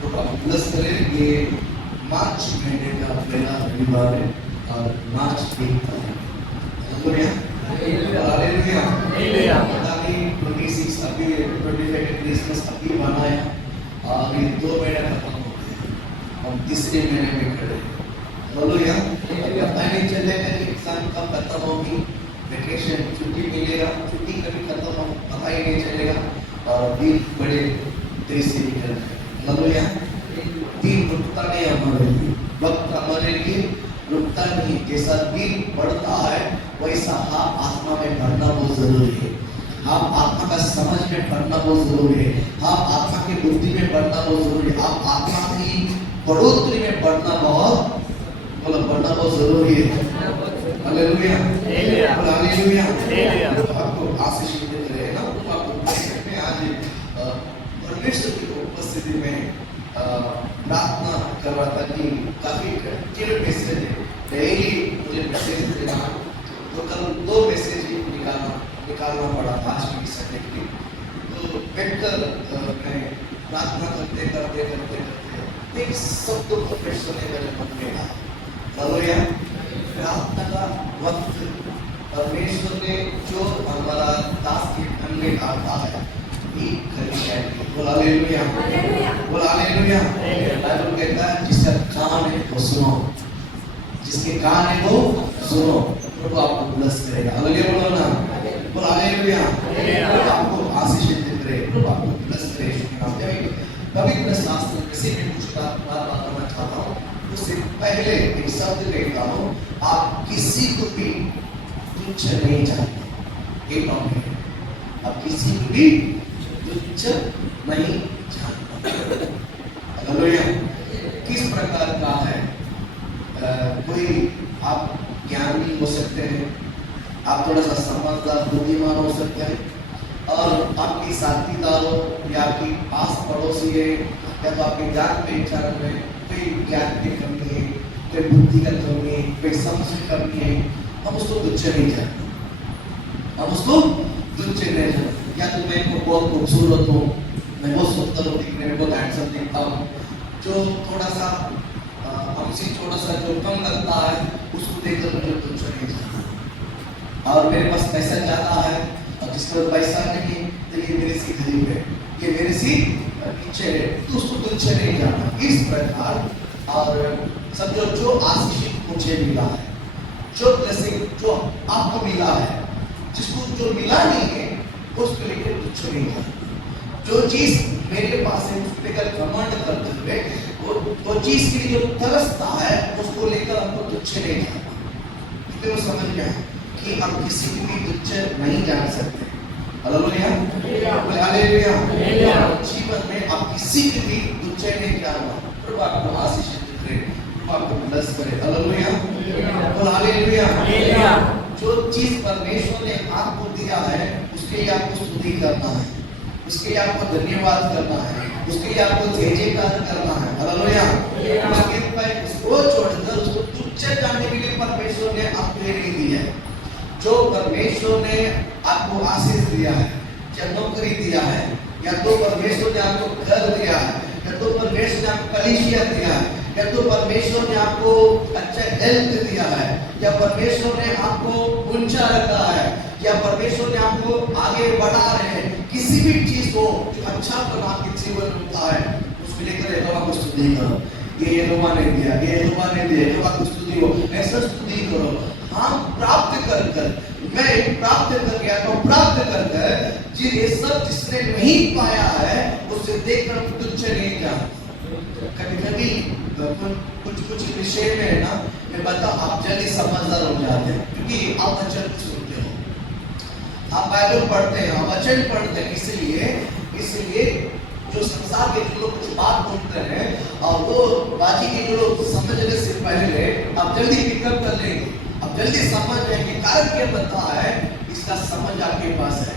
तो आप प्लस करें। ये मार्च महीने का पहला रविवार है और मार्च 1 तारीख। हालेलुया। पता नहीं 26 अभी 25 क्रिसमस अभी मनाया और ये 2 महीने खत्म हो गए, हम तीसरे महीने में खड़े। हालेलुया। पता नहीं चलेगा कि एग्जाम कब खत्म होगी, वेकेशन छुट्टी मिलेगा, छुट्टी कभी खत्म हो पता ही नहीं चलेगा और दिन बड़े तेज से निकल जाए। हालेलुया। दिन रुकता नहीं हमारे लिए, वक्त हमारे लिए रुकता नहीं। जैसा दिन बढ़ता है वैसा आप आत्मा में बढ़ना बहुत जरूरी है। आप आत्मा का समझ में बढ़ना बहुत जरूरी है। आप आत्मा की बुद्धि में बढ़ना बहुत जरूरी है। आप आत्मा की बढ़ोतरी में बढ़ना बहुत जरूरी है। हालेलुया। हालेलुया। आपको आशीष देते रहे ना, तो आपको देखते हैं आज परमेश्वर की उपस्थिति में प्रार्थना कर रहा था कि काफी क्लियर मैसेज है। डेली मुझे मैसेज देना, तो कल 2 मैसेज निकालना पड़ा 5 मिनट संडे के लिए। तो बैठकर मैं प्रार्थना करते एक शब्द परमेश्वर ने मेरे मन में आया। हालेलुया। प्रार्थना का वक्त परमेश्वर ने जो हमारा दास के मन में डाला है, हालेलुया। हालेलुया। बाइबल कहता है जिसका कान है वो सुनो, जिसके कान है वो सुनो। प्रभु आपको ब्लेस करेगा। हालेलुया बोलो ना, बोलो हालेलुया। आपको आशीष देते रहे, प्रभु आपको ब्लेस करे। पवित्र शास्त्र में से मैं कुछ बात करना चाहता हूँ। उससे पहले एक शब्द कहता हूँ, आप किसी को भी तुच्छ नहीं जानते। एक बात है, आप किसी को भी तुच्छ नहीं जानते। हालेलुया। किस प्रकार का है? कोई आप ज्ञानी हो सकते हैं, आप थोड़ा सा समझदार बुद्धिमान हो सकते हैं, और आपकी साथीदारों या आपकी आस पड़ोसी है या तो आपके जान पहचान में कोई ज्ञान की कमी है, कोई बुद्धि का कमी है, कोई समझ की कमी है, हम उसको तुच्छ नहीं जानते। हम उसको तुच्छ नहीं जानते। या तो मैं बहुत खूबसूरत हूँ, मैं बहुत सुंदर हूँ दिखने में, बहुत हैंडसम दिखता हूँ, जो थोड़ा सा हमसे थोड़ा सा जो कम लगता है उसको देखकर मुझे तुच्छ नहीं जानता। और मेरे पास पैसा ज्यादा है और जिसके पास पैसा नहीं है तो ये मेरे से गरीब है, ये मेरे से नीचे है, तो उसको तुच्छ नहीं जानता। इस प्रकार और समझो जो आशीष मुझे मिला है, जो ब्लेसिंग जो आपको मिला है, जिसको जो मिला नहीं है उसको लेकर तुच्छ नहीं जानता। जो चीज मेरे पास है उस पर घमंड करते हुए वो चीज के लिए जो तरसता है उसको लेकर हमको तुच्छ नहीं जानता। तो समझ गया कि हम किसी को भी तुच्छ नहीं जान सकते। हालेलुया। हालेलुया। जीवन में आप किसी को भी तुच्छ नहीं जानना। प्रभु आपको आशीष दे, प्रभु आपको ब्लेस करे। हालेलुया। हालेलुया। जो चीज परमेश्वर ने आपको दिया है उसके लिए आपको स्तुति करना है, उसके लिए आपको धन्यवाद करना है, उसके लिए आपको जय जयकार करना है। हालेलुया। उसको छोड़कर उसको तुच्छ जानने के लिए परमेश्वर ने आपको नहीं दिया है। जो परमेश्वर ने आपको आशीष दिया है, या नौकरी दिया है, या तो परमेश्वर ने आपको घर दिया है, या तो परमेश्वर ने आपको कलीसिया दिया है, या तो परमेश्वर ने आपको अच्छा हेल्थ दिया है, या परमेश्वर ने आपको ऊंचा रखा है, या परमेश्वर ने आपको आगे बढ़ा रहे हैं, किसी भी चीज को जो अच्छा बना के जीवन होता है उसको लेकर यहोवा को स्तुति करो। ये यहोवा ने दिया, ये यहोवा ने दिया, यहोवा को स्तुति हो, ऐसा स्तुति करो। हम प्राप्त कर मैं प्राप्त कर गया तो प्राप्त कर ये सब जिसने नहीं पाया है उसे देखकर हम तुच्छ नहीं जानते। कभी कुछ विषय में ना मैं बता आप जल्दी समझदार हो जाते हैं, क्योंकि आप वचन सुनते हो, आप बाइबल पढ़ते हैं, आप वचन पढ़ते हैं। इसलिए जो संसार के लोग कुछ बात बोलते हैं और वो बाकी के लोग समझने से पहले आप जल्दी पिकअप कर लेंगे, आप जल्दी समझ लेंगे। कारण क्या बता है, इसका समझ आपके पास है,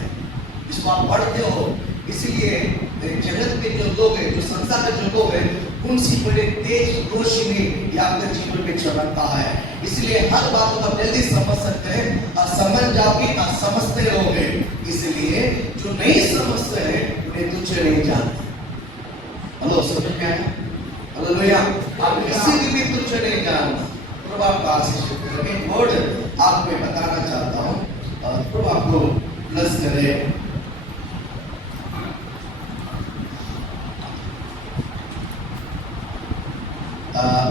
इसको आप पढ़ते हो। इसलिए जगत में जो लोग हैं, जो संसार के जो लोग हैं, उनसे बड़े तेज रोशनी आपके जीवन में चमकता है। इसलिए हर बात को आप जल्दी समझ सकते हैं और समझ जाओगे और समझते रहोगे। इसलिए जो नहीं समझते हैं उन्हें तुच्छ नहीं जानते। हेलो, समझ में आया? हालेलुया। आप किसी की भी तुच्छ नहीं जानना। प्रभु आपको आशीष करे। मैं वर्ड आपको बताना चाहता हूँ और प्रभु आपको ब्लेस करे।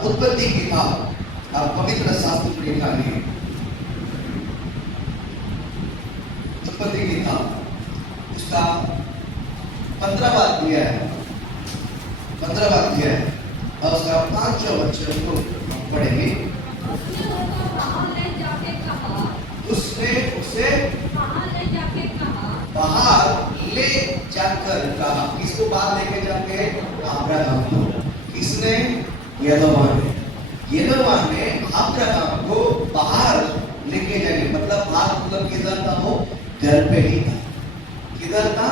उत्पत्ति किताब आप पवित्र शास्त्र को निकालिए। उत्पत्ति किताब उसका 15वां अध्याय है, 15वां अध्याय और उसका 5वां वचन को पढ़ेंगे। उसने उसे बाहर ले जाकर कहा। किसको बाहर लेके जाके? अब्राहम को। किसने? यहोवा ने अब्राहम को बाहर लेके जाके, मतलब बाहर मतलब किधर था? वो घर पे ही था। किधर था?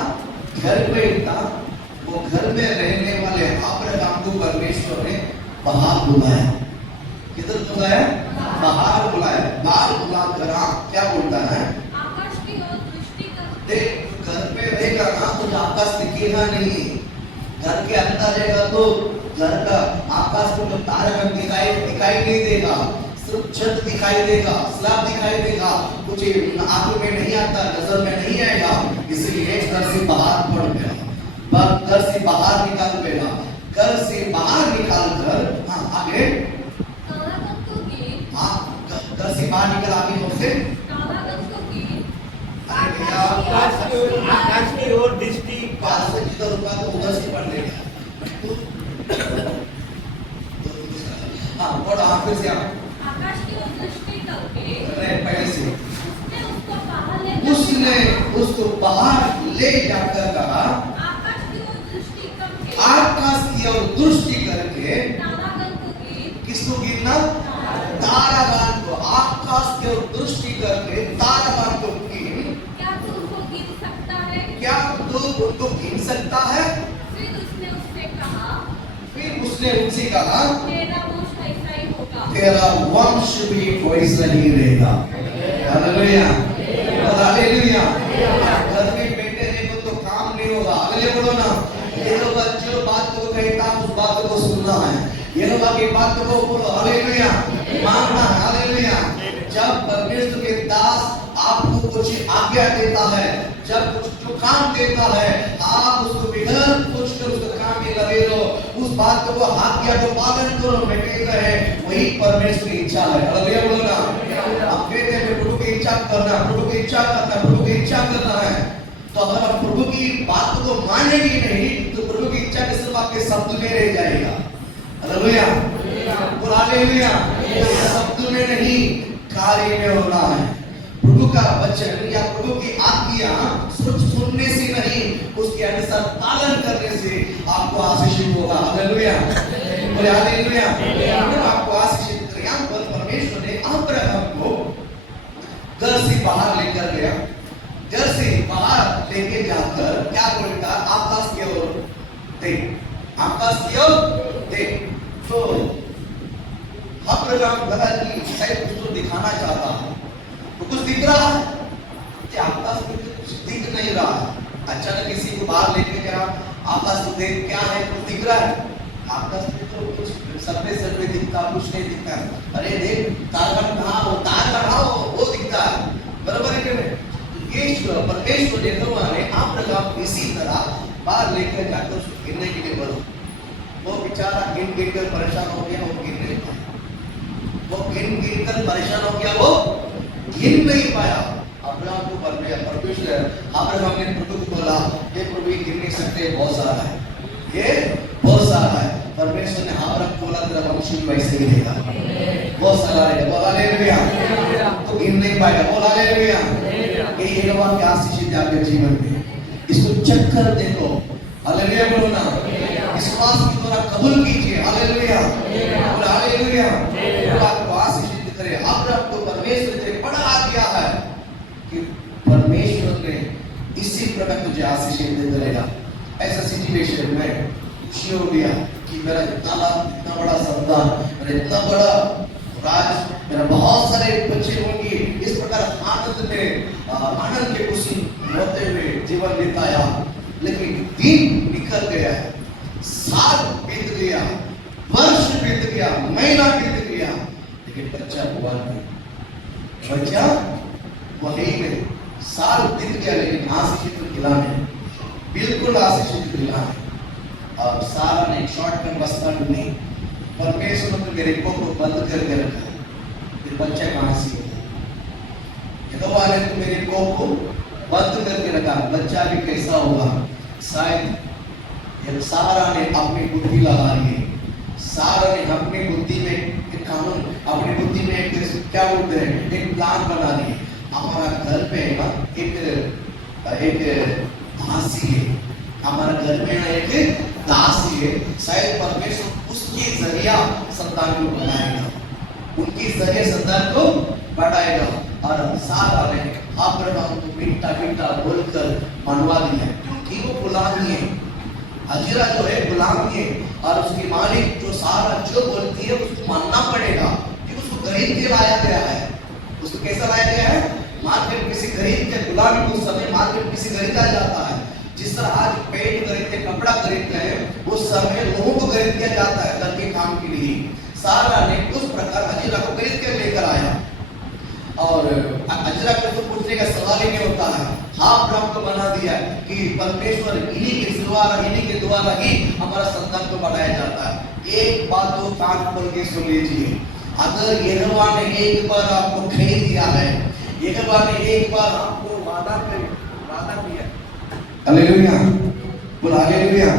घर पे ही था। वो घर में रहने वाले अब्राहम को परमेश्वर ने बाहर बुलाया। किधर बुलाया? बाहर बुलाया। बाहर बुलाकर क्या बोलता है? आकाश की ओर दृष्टि कर। देख, घर पे रहेगा ना तो आकाश दिखेगा नहीं। घर के अंदर रहेगा तो घर का आकाश को तारक दिखाई नहीं देगा, सिर्फ छत दिखाई देगा, स्लैब दिखाई देगा, कुछ आंखों में नहीं आता, नजर में नहीं आएगा। इसलिए घर से बाहर पड़ गया, घर से बाहर निकाल गया। घर से बाहर निकाल कर आगे घर से बाहर निकल आगे उससे आकाश की ओर दृष्टि। बाहर से जिधर रुका तो उधर से पढ़ लेगा। और आखिर से आकाश की ओर दृष्टि करके पहले से उसने उसको बाहर ले उसने उसको बाहर ले जाकर कहा। आकाश की ओर दृष्टि करके आकाश की ओर दृष्टि करके तारागण को गिन। किसको गिनना? तारागण को। आकाश की ओर दृष्टि करके तारागण को गिन। क्या तू उनको गिन सकता है? क्या तू उनको गिन सकता है? फिर उसने उससे कहा, फिर उसने उनसे कहा, तेरा वंश ऐसा ही होगा। तेरा वंश भी वैसा ही रहेगा। Hallelujah, hallelujah. घर में बैठे रहो तो काम नहीं होगा। अगले बोलो ना, यहोवा जो बात को कहता उस बात को सुनना है। यहोवा की बात को बोलो, हालेलुया, मानना। हालेलुया। जब परमेश्वर के दास आपको कुछ आज्ञा देता है, जब कुछ जो काम देता है, आप उसको बिगड़ पूछकर उसका काम में लगे रहो। उस बात को आज्ञा को पालन करो। मैं कहता है वही परमेश्वर की इच्छा है। हालेलुया बोलो ना। आप कहते हैं प्रभु की इच्छा करना, प्रभु की इच्छा करना, प्रभु की इच्छा करना है। तो अगर आप प्रभु की बात को मानेंगे नहीं तो प्रभु की इच्छा सिर्फ आपके शब्द में रह जाएगा। Hallelujah, hallelujah. शब्द में नहीं, कार्य में होना है। प्रभु का वचन या प्रभु की आज्ञा सिर्फ सुनने से नहीं, उसके अनुसार पालन करने से आपको आशीषित होगा। हालेलुया, बोले हालेलुया। आपको आशीषित करेगा। परमेश्वर ने अब्राहम को घर से बाहर लेकर गया। घर से बाहर लेके जाकर क्या बोलता? आकाश की ओर देख, आकाश की ओर देख। तो अब्राहम लगा कि शायद उसको दिखाना चाहता है, तो कुछ दिख रहा है कि आकाश में कुछ दिख नहीं रहा है। अचानक किसी को बाहर लेके गया, आकाश को देख, क्या है? कुछ दिख रहा है? आकाश में तो कुछ सफेद दिखता, कुछ नहीं दिखता है। अरे देख, तारगण कहाँ हो? तार कहाँ हो? वो दिखता है। बराबर है कि नहीं? परमेश्वर ने अब्राहम इसी तरह बाहर लेकर जाकर उसको गिनने के लिए बोला। वो बेचारा गिन गिन कर परेशान हो गया, वो गिन नहीं पाया। वो गिन गिन कर परेशान हो गया, वो गिन नहीं पाया। अब्राहम को परमेश्वर अब्राहम ने प्रभु को बोला, ये प्रभु गिन नहीं सकते, बहुत सारा है, ये बहुत सारा है। परमेश्वर ने अब्राहम को बोला, तेरा वंश वैसे ही रहेगा, बहुत सारा रहेगा। बोला हालेलुया। तो गिन नहीं पाएगा। बोला हालेलुया। ये यहोवा की आशीष है आपके जीवन में। इसको चेक कर देखो। हालेलुया बोलो ना। विश्वास के द्वारा कबूल कीजिए। हालेलुया, बोला हालेलुया। आपको आशीष करे। अब्राहम को परमेश्वर ने बड़ा दिया है कि परमेश्वर ने इसी प्रकार तुझे आशीष देता रहेगा। ऐसा सिचुएशन में खुशी हो गया कि मेरा इतना बड़ा संतान, मेरा इतना बड़ा राज, मेरा बहुत सारे बच्चे होंगे। इस प्रकार आनंद के खुशी होते हुए जीवन बिताया। लेकिन दिन निकल गया, साल बीत गया, बीत गया, महीना बीत गया, लेकिन बच्चा हुआ नहीं। बच्चा वही नहीं, साल बीत गया लेकिन आशीष तो गिला नहीं, बिल्कुल आशीष गिला नहीं। और सारा ने शॉर्टकट रास्ता ढूंढी, परमेश्वर ने मेरे को बंद करके रखा है, फिर बच्चा कहाँ से होगा? यहोवा ने तो मेरे को बंद करके रखा, बच्चा भी कैसा होगा? शायद सारा ने अपनी बुद्धि लगा ली, सारा ने अपनी बुद्धि में एक कानून, अपनी बुद्धि में एक क्या बोलते हैं, एक प्लान बना लिए। हमारा घर पे ना एक दासी है, हमारा घर में ना एक दासी है, शायद परमेश्वर उसके जरिया संतान को बनाएगा, उनके जरिए संतान को बढ़ाएगा। और सारा ने अब्राहम को बेटा बेटा बोलकर मनवा दिया, क्योंकि वो गुलामी है, हजीरा जो है गुलामी है, और उसकी मालिक जो सारा जो बोलती है उसको मानना पड़ेगा, क्योंकि उसको खरीद के लाया गया है। उसको कैसा लाया गया है? मार्केट में किसी खरीद के, गुलामी को उस समय मार्केट में किसी खरीदा जाता है, जिस तरह आज पेंट खरीदते, कपड़ा खरीदते हैं, उस समय लोगों को खरीद दिया जाता है घर के काम के लिए। सारा ने उस प्रकार हजीरा को खरीद कर लेकर आया, और हजीरा को तो पूछने का सवाल ही नहीं होता है, हाँ अब्राहम को बना दिया कि परमेश्वर इन्हीं के द्वारा ही हमारा संतान को बढ़ाया जाता है। एक बात तो कान खोल के सुन लीजिए, अगर यहोवा ने एक बार आपको खरीद दिया है, यहोवा ने एक बार आपको वादा किया, हालेलुया, बोल हालेलुया,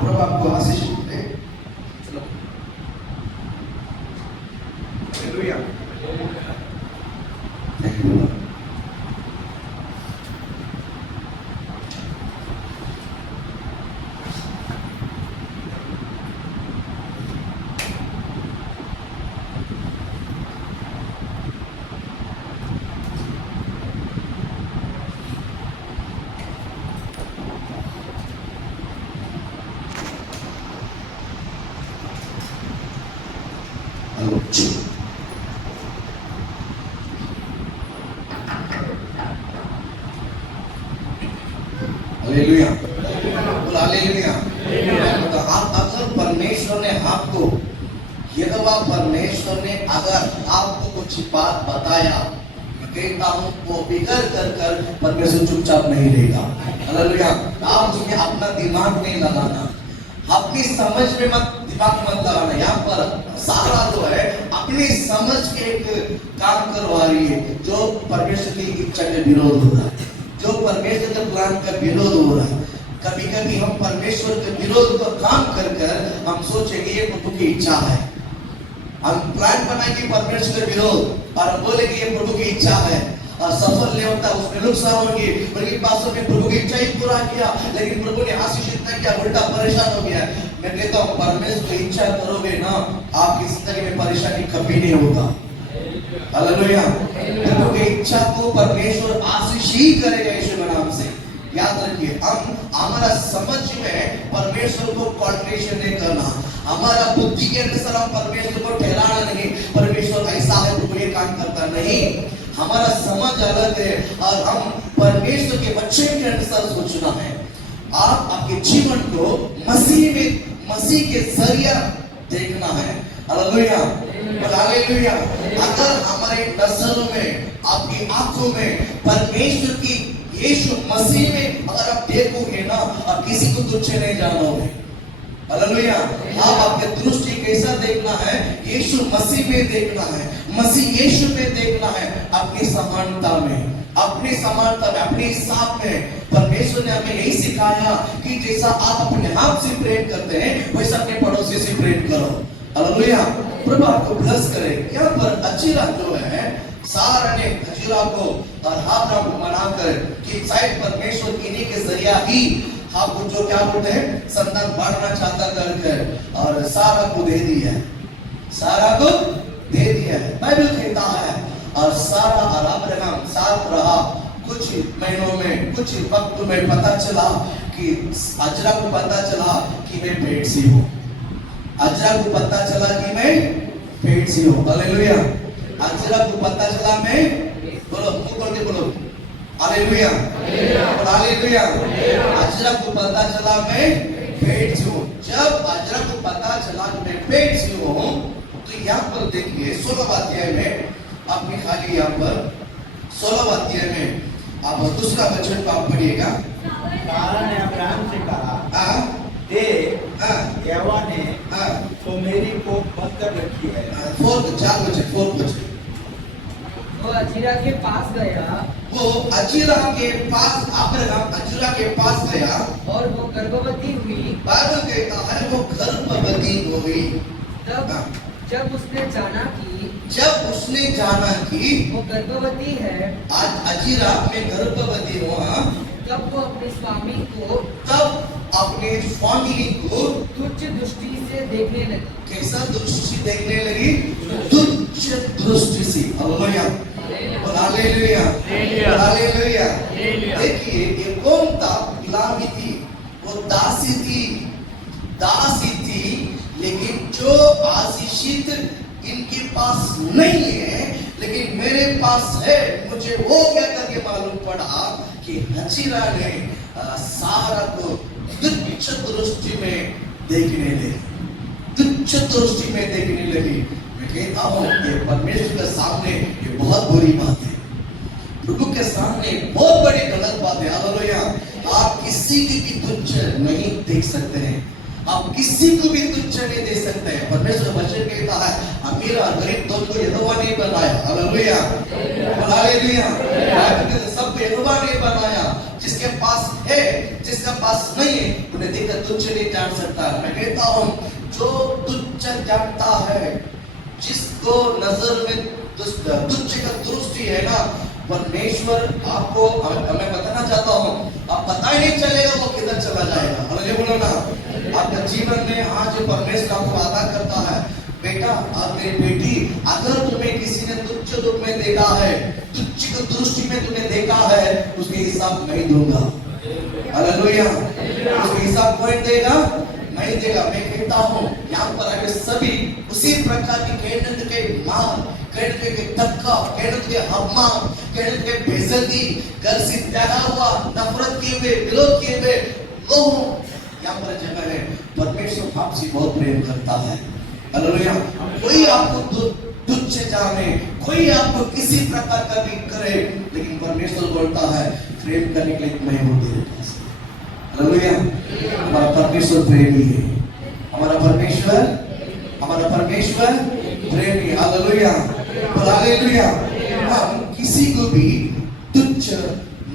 प्रभु आपको आशीष दे। चलो हालेलुया, थैंक यू। हालेलुया, बोल हालेलुया। आप अगर परमेश्वर ने आपको, यहोवा परमेश्वर ने अगर आपको कुछ बात बताया, मैं कहता हूँ वो बिगड़ कर परमेश्वर चुपचाप नहीं रहेगा। हालेलुया, आप उसमें अपना दिमाग नहीं लगाना, अपनी समझ में दिमाग मत लगाना। यहाँ पर सारा जो है अपनी समझ के एक काम करवा रही है, जो परमेश्वर की इच्छा के विरोध हो रहा है, जो परमेश्वर के प्लान का विरोध हो रहा है। कभी कभी हम परमेश्वर के विरोध पर काम कर हम सोचेंगे ये प्रभु की इच्छा है, हम प्लान बनाएंगे परमेश्वर के विरोध और हम बोलेंगे ये प्रभु की इच्छा है, और सफल नहीं होता, उसमें नुकसान होंगे, बल्कि पासों ने प्रभु की इच्छा ही पूरा किया, लेकिन प्रभु ने आशीष इतना किया, उल्टा परेशान हो गया। मैं कहता हूँ परमेश्वर की इच्छा करोगे ना, आपकी जिंदगी में परेशानी कभी नहीं होगा। हालेलुया, प्रभु की इच्छा को परमेश्वर आशीष ही करेगा यीशु के नाम से। याद रखिए, हम हमारा समझ में परमेश्वर को कॉन्ट्रेडिक्शन नहीं करना, हमारा बुद्धि के अनुसार हम परमेश्वर को ठहराना नहीं, परमेश्वर ऐसा है तो ये काम करता नहीं, हमारा समझ अलग है और हम परमेश्वर के बच्चे के अनुसार सोचना है। आप आपके जीवन को मसीह के जरिए देखना है। Hallelujah, hallelujah. अगर हमारे नजरों में, आपकी आंखों में परमेश्वर की यीशु मसीह में अगर आप देखोगे ना, आप किसी को तुच्छ नहीं जानोगे। हालेलुया, आप आपके दृष्टि कैसा देखना है? यीशु मसीह में देखना है, मसीह यीशु में देखना है, अपनी समानता में, अपनी समानता में, अपने हिसाब में। परमेश्वर ने हमें यही सिखाया कि जैसा आप अपने आप से प्रेम करते हैं वैसा अपने पड़ोसी से प्रेम करो। हालेलुया, प्रभु आपको ब्लेस करे। यहाँ पर हजीरा जो है, सारा ने हजीरा को और अब्राहम को मना कर कि शायद परमेश्वर इन्हीं के जरिया ही आपको जो क्या बोलते हैं संतान बढ़ना चाहता कर और सारा को दे दिया है, सारा को दे दिया है। बाइबल कहता है और सारा और अब्राहम साथ रहा। कुछ महीनों में, कुछ वक्त में पता चला कि हजरा को पता चला कि मैं पेट से हूँ, हजरा को पता चला कि मैं पेट से हूँ। हालेलुया, हजरा को पता चला मैं, बोलो मुंह खोल के बोलो हालेलुया, हालेलुया। हजरा को पता चला मैं पेट से हूँ। जब हजरा को पता चला कि मैं पेट से हूँ पर देखिए 16वां अध्याय में, आप निकालिए यहाँ पर 16वां अध्याय में आप दूसरा वचन को आप पढ़िएगा। सारा ने अब्राहम से कहा, हाँ देख, हाँ यहोवा ने हाँ तो मेरी कोख बंद कर रखी है। फोर्थ वचन। वो अजीरा के पास गया वो अजीरा के पास, अब्राहम अजीरा के पास गया और वो गर्भवती हुई। बाइबल कहता है वो गर्भवती हुई। तब हाँ। जब उसने जाना कि जब उसने जाना कि वो गर्भवती है, आज अजीरा में गर्भवती हुआ, तब वो अपने स्वामी को तब अपने स्वामी को तुच्छ दृष्टि से देखने लगी। कैसा दृष्टि देखने लगी? तुच्छ दृष्टि से। Hallelujah, hallelujah, hallelujah. देखिए ये कौन था? गुलामी थी, वो दासी थी, लेकिन जो आशीषित इनके पास नहीं है लेकिन मेरे पास है, मुझे वो क्या करके मालूम पड़ा कि हजीरा ने सारा को तुच्छ दृष्टि में देखने लगी, तुच्छ दृष्टि में देखने लगी। मैं कहता हूँ ये परमेश्वर के सामने ये बहुत बुरी बात है, प्रभु के सामने बहुत बड़ी गलत बात है। हालेलुया। आप किसी की भी तुच्छ नहीं देख सकते हैं, आप किसी को भी तुच्छ नहीं दे सकते हैं। परमेश्वर वचन कहता है अमीर और गरीब दोनों को यहोवा ने बनाया। Hallelujah, hallelujah. सब यहोवा ने बनाया, जिसके पास है जिसका पास नहीं है उन्हें देखकर तुच्छ नहीं जान सकता। मैं कहता हूँ जो तुच्छ जानता है, जिसको नजर में तुच्छ का दृष्टि है ना, परमेश्वर आपको, मैं बताना चाहता हूँ, आप पता ही नहीं चलेगा वो किधर चला जाएगा। हालेलुया बोलो ना। आपका जीवन में आज परमेश्वर आपको वादा करता है, बेटा और मेरी बेटी, अगर तुम्हें किसी ने तुच्छ रूप में देखा है, तुच्छ की दृष्टि में तुम्हें देखा है, उसके हिसाब नहीं दूंगा। हालेलुया। उसके हिसाब कौन देगा? नहीं देगा। मैं कहता हूँ यहाँ पर अगर सभी उसी प्रकार की कहने के मार, कहने के धक्का, कहने के अपमान, कहने के बेइज्जती, घर से त्यागा हुआ, नफरत किए हुए, विरोध किए हुए लोगों यहाँ पर जगह है। परमेश्वर आपसे बहुत प्रेम करता है। हालेलुया। कोई आपको तुच्छ जाने, कोई आपको किसी प्रकार का भी करे, लेकिन परमेश्वर बोलता है प्रेम करने के लिए मैं हूँ तेरे पास। हालेलुया। हमारा परमेश्वर प्रेमी है, हमारा परमेश्वर प्रेमी। Hallelujah, hallelujah. हम किसी को भी तुच्छ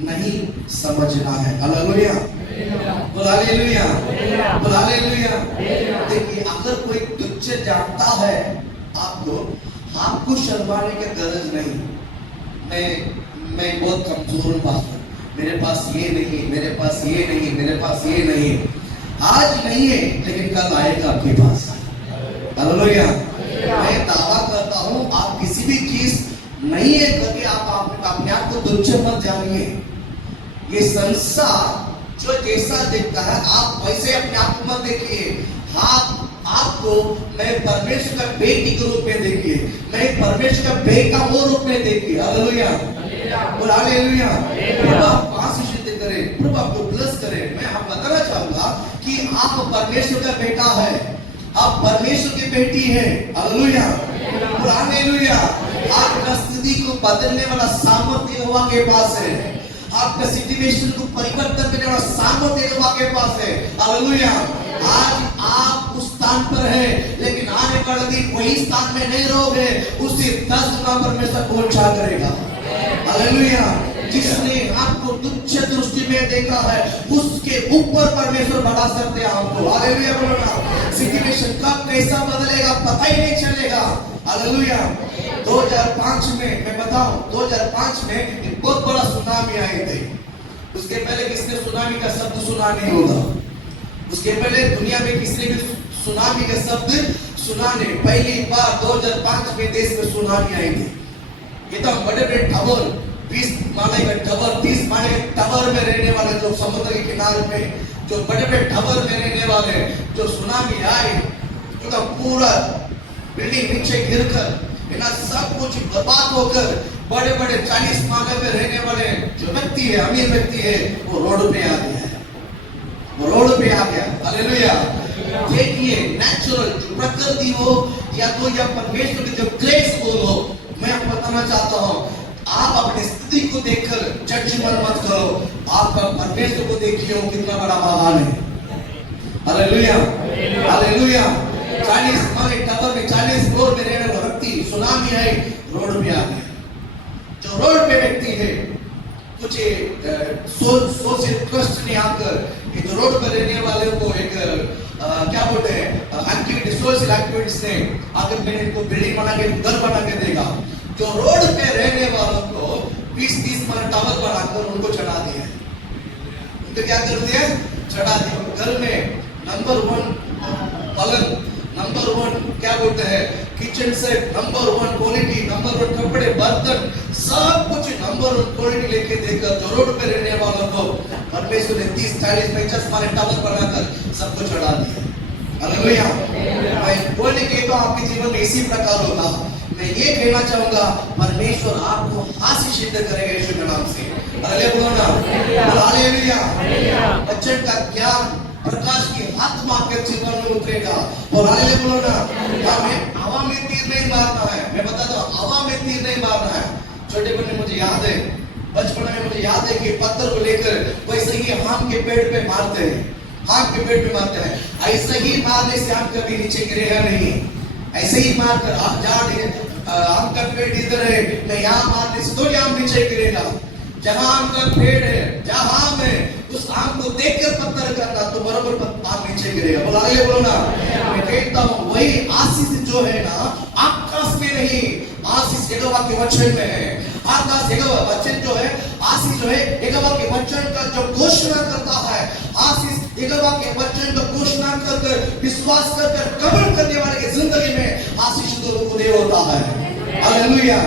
नहीं समझना है। Hallelujah, hallelujah, hallelujah. देखिए अगर कोई तुच्छ जानता है आपको शर्माने की गरज नहीं। मैं बहुत कमजोर हूँ, मेरे पास ये नहीं, मेरे पास ये नहीं, मेरे पास ये नहीं। आज नहीं है लेकिन कल आएगा आपके पास। हालेलुया। मैं दावा करता हूँ आप किसी भी चीज नहीं है करके आप अपने आप को तुच्छ मत जानिए। ये संसार जो जैसा देखता है आप वैसे अपने आप को मत देखिए। आपको मैं परमेश्वर का बेटी के रूप में देखिए, मैं परमेश्वर का बेटा वो रूप में देखिए। Hallelujah, hallelujah. प्रभु आपको आशीषित करे, प्रभु आपको ब्लेस करे। मैं आपको बताना चाहूंगा कि आप परमेश्वर का बेटा है, आप परमेश्वर की बेटी है। Hallelujah, hallelujah. आपका स्थिति को बदलने वाला सामर्थ्य यहोवा के पास है, आपका सिचुएशन को परिवर्तन करने वाला सामर्थ्य यहोवा के पास है। हालेलुया। आज आप उस स्थान पर है लेकिन आने वाले दिन वही स्थान में नहीं रहोगे, उसे 10 गुना परमेश्वर पहुंचा करेगा। हालेलुया। जिसने आपको तुच्छ दृष्टि में देखा है उसके ऊपर परमेश्वर बढ़ा सकते हैं आपको। हालेलुया बोलना। सिचुएशन कब कैसा बदलेगा पता ही नहीं चलेगा। हालेलुया। 2005 में मैं बताऊं, 2005 में एक बहुत बड़ा सुनामी आई थी। उसके पहले किसने सुनामी का शब्द सुना नहीं होगा, उसके पहले दुनिया में किसने भी सुनामी का शब्द सुना नहीं। पहली बार 2005 में देश में सुनामी आई थी। ये तो बड़े बड़े टावर, 20 माले के टावर, 30 माले के टावर में रहने वाले, जो समुद्र के किनारे में जो बड़े बड़े टावर में रहने वाले, जो सुनामी आई तो पूरा बिल्डिंग नीचे गिरकर सब कुछ बर्बाद होकर बड़े बड़े 40 माले में रहने वाले जो व्यक्ति है, अमीर व्यक्ति है, वो रोड पे आ गया है, वो रोड पे आ गया। हालेलुया। देखिए नेचुरल जो प्रकृति हो या तो या परमेश्वर की जो ग्रेस बोलो। मैं आपको बताना चाहता हूं, आप अपनी स्थिति को देखकर जजमेंट मत करो, आप परमेश्वर को देखिए वो कितना बड़ा महान है। Hallelujah, hallelujah. 40 हमारे टावर में 40 फ्लोर में रहने वाला व्यक्ति सुनामी आई, रोड पे आ गया। जो रोड पे व्यक्ति है, कुछ सोशल ट्रस्ट ने आकर ये जो रोड पर रहने वाले को एक क्या बोलते हैं एक्टिविटी, सोशल एक्टिविटीज ने आकर मैंने इनको बिल्डिंग बना के घर बना के देगा। जो रोड पे रहने वालों को 20-30 मिनट टावर बनाकर उनको चढ़ा दिया, उनको क्या कर दिया, चढ़ा दिया। घर में नंबर 1 पलंग, नंबर 1 क्या बोलते हैं kitchen set, number 1 quality, number 1 कपड़े बर्तन, सब कुछ नंबर 1 क्वालिटी लेके देकर जो रोड पे रहने वालों को परमेश्वर ने 30-40-50 मारे टावर बनाकर सबको चढ़ा दिया। हालेलुया। मैं बोलने के तो आपके जीवन में इसी प्रकार होगा। मैं ये कहना चाहूंगा, परमेश्वर आपको आशीषित करेगा यीशु के नाम से। हालेलुया बोलो ना, हालेलुया। वचन का ज्ञान प्रकाश की आत्मा के जीवन में उतरेगा। और हालेलुया बोलो ना। हमें हवा में तीर नहीं मारना है। मैं बताता हूं, हवा में तीर नहीं मारना है। छोटे बने मुझे याद है, बचपन में मुझे याद है कि पत्थर को लेकर वैसे ही आम के पेड़ पे मारते हैं, आम के पेड़ पे मारते हैं। ऐसे ही मारने से आम कभी नीचे गिरेगा नहीं। ऐसे ही मारकर आप आम का पेड़ इधर है, मैं यहाँ मारने से थोड़ी आम नीचे गिरेगा। जहां आम का पेड़ है, जहां आम है, उस आम को देखकर पत्थर करना तो बराबर आम नीचे गिरेगा। बोला आगे बोलो ना। मैं कहता हूं वही आशीष जो है ना, आकाश में नहीं, आशीष यहोवा के वचन में है। आकाश यहोवा वचन जो है, आशीष जो है यहोवा के वचन का जो घोषणा करता है, आशीष यहोवा के वचन का घोषणा कर विश्वास कर कबूल करने वाले की जिंदगी में आशीष तो उदय होता है। Hallelujah,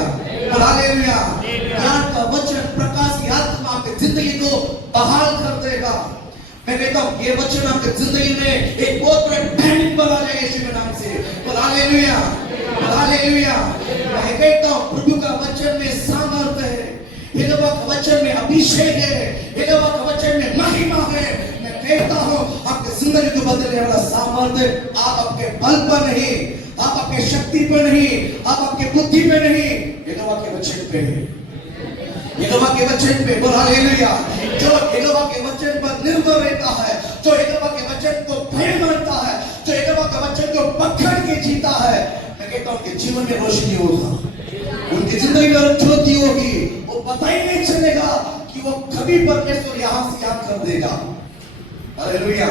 hallelujah. ज्ञान का वचन प्रकाश की आत्मा की जिंदगी को बहाल कर देगा। मैं कहता हूं ये वचन आपकी जिंदगी में एक बहुत बड़ा टर्निंग बना जाएगा यीशु के नाम से। Hallelujah, hallelujah. मैं कहता हूं प्रभु का वचन में सामर्थ्य है, यहोवा का वचन में अभिषेक है, यहोवा का वचन में महिमा है। मैं कहता हूं आपकी जिंदगी को बदलने वाला सामर्थ्य आप आपके बल पर नहीं, आप आपके शक्ति पर नहीं, आप आपके बुद्धि पे नहीं, यहोवा के वचन पे है। यहोवा के वचन पे बोल हालेलुया। जो यहोवा के वचन पर निर्भर रहता है, जो यहोवा के वचन को भय मानता है, जो यहोवा के वचन को पकड़ के जीता है, मैं कहता हूं कि जीवन में रोशनी होगा, उनकी जिंदगी में ज्योति होगी। वो पता ही नहीं चलेगा कि वो कभी परमेश्वर यहां से यहां कर देगा। Hallelujah,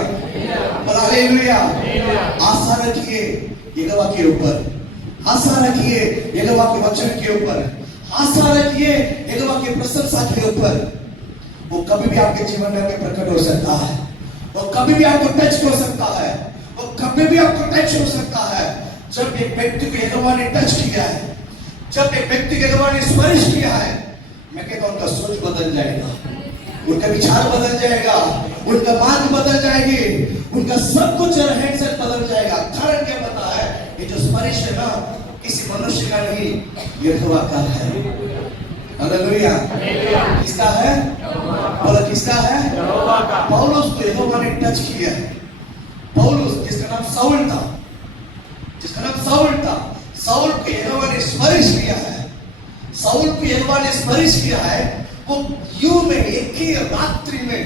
hallelujah. आशा रखिए यहोवा के ऊपर, आशा रखिए यहोवा के वचन के ऊपर, आशा रखिए यहोवा की प्रशंसा के ऊपर। वो कभी भी आपके जीवन में प्रकट हो सकता है, वो कभी भी आपको टच हो सकता है, वो कभी भी आपको टच हो सकता है। जब एक व्यक्ति को यहोवा ने टच किया है, जब एक व्यक्ति को यहोवा ने स्पर्श किया है, मैं कहता हूं उनका सोच बदल जाएगा, उनका विचार बदल जाएगा, उनका मार्ग बदल जाएगी, उनका सब कुछ रहन सहन बदल जाएगा। कारण क्या पता है, ये जो स्पर्श है ना किसी मनुष्य का नहीं, यहोवा का है। हालेलुया। किसका है? बोलो किसका है? पौलुस को यहोवा ने टच किया है। पौलुस जिसका नाम साउल था, जिसका नाम साउल था, साउल को यहोवा ने स्पर्श किया है। साउल को यहोवा ने स्पर्श किया है। वो यूं में एक ही रात्रि में,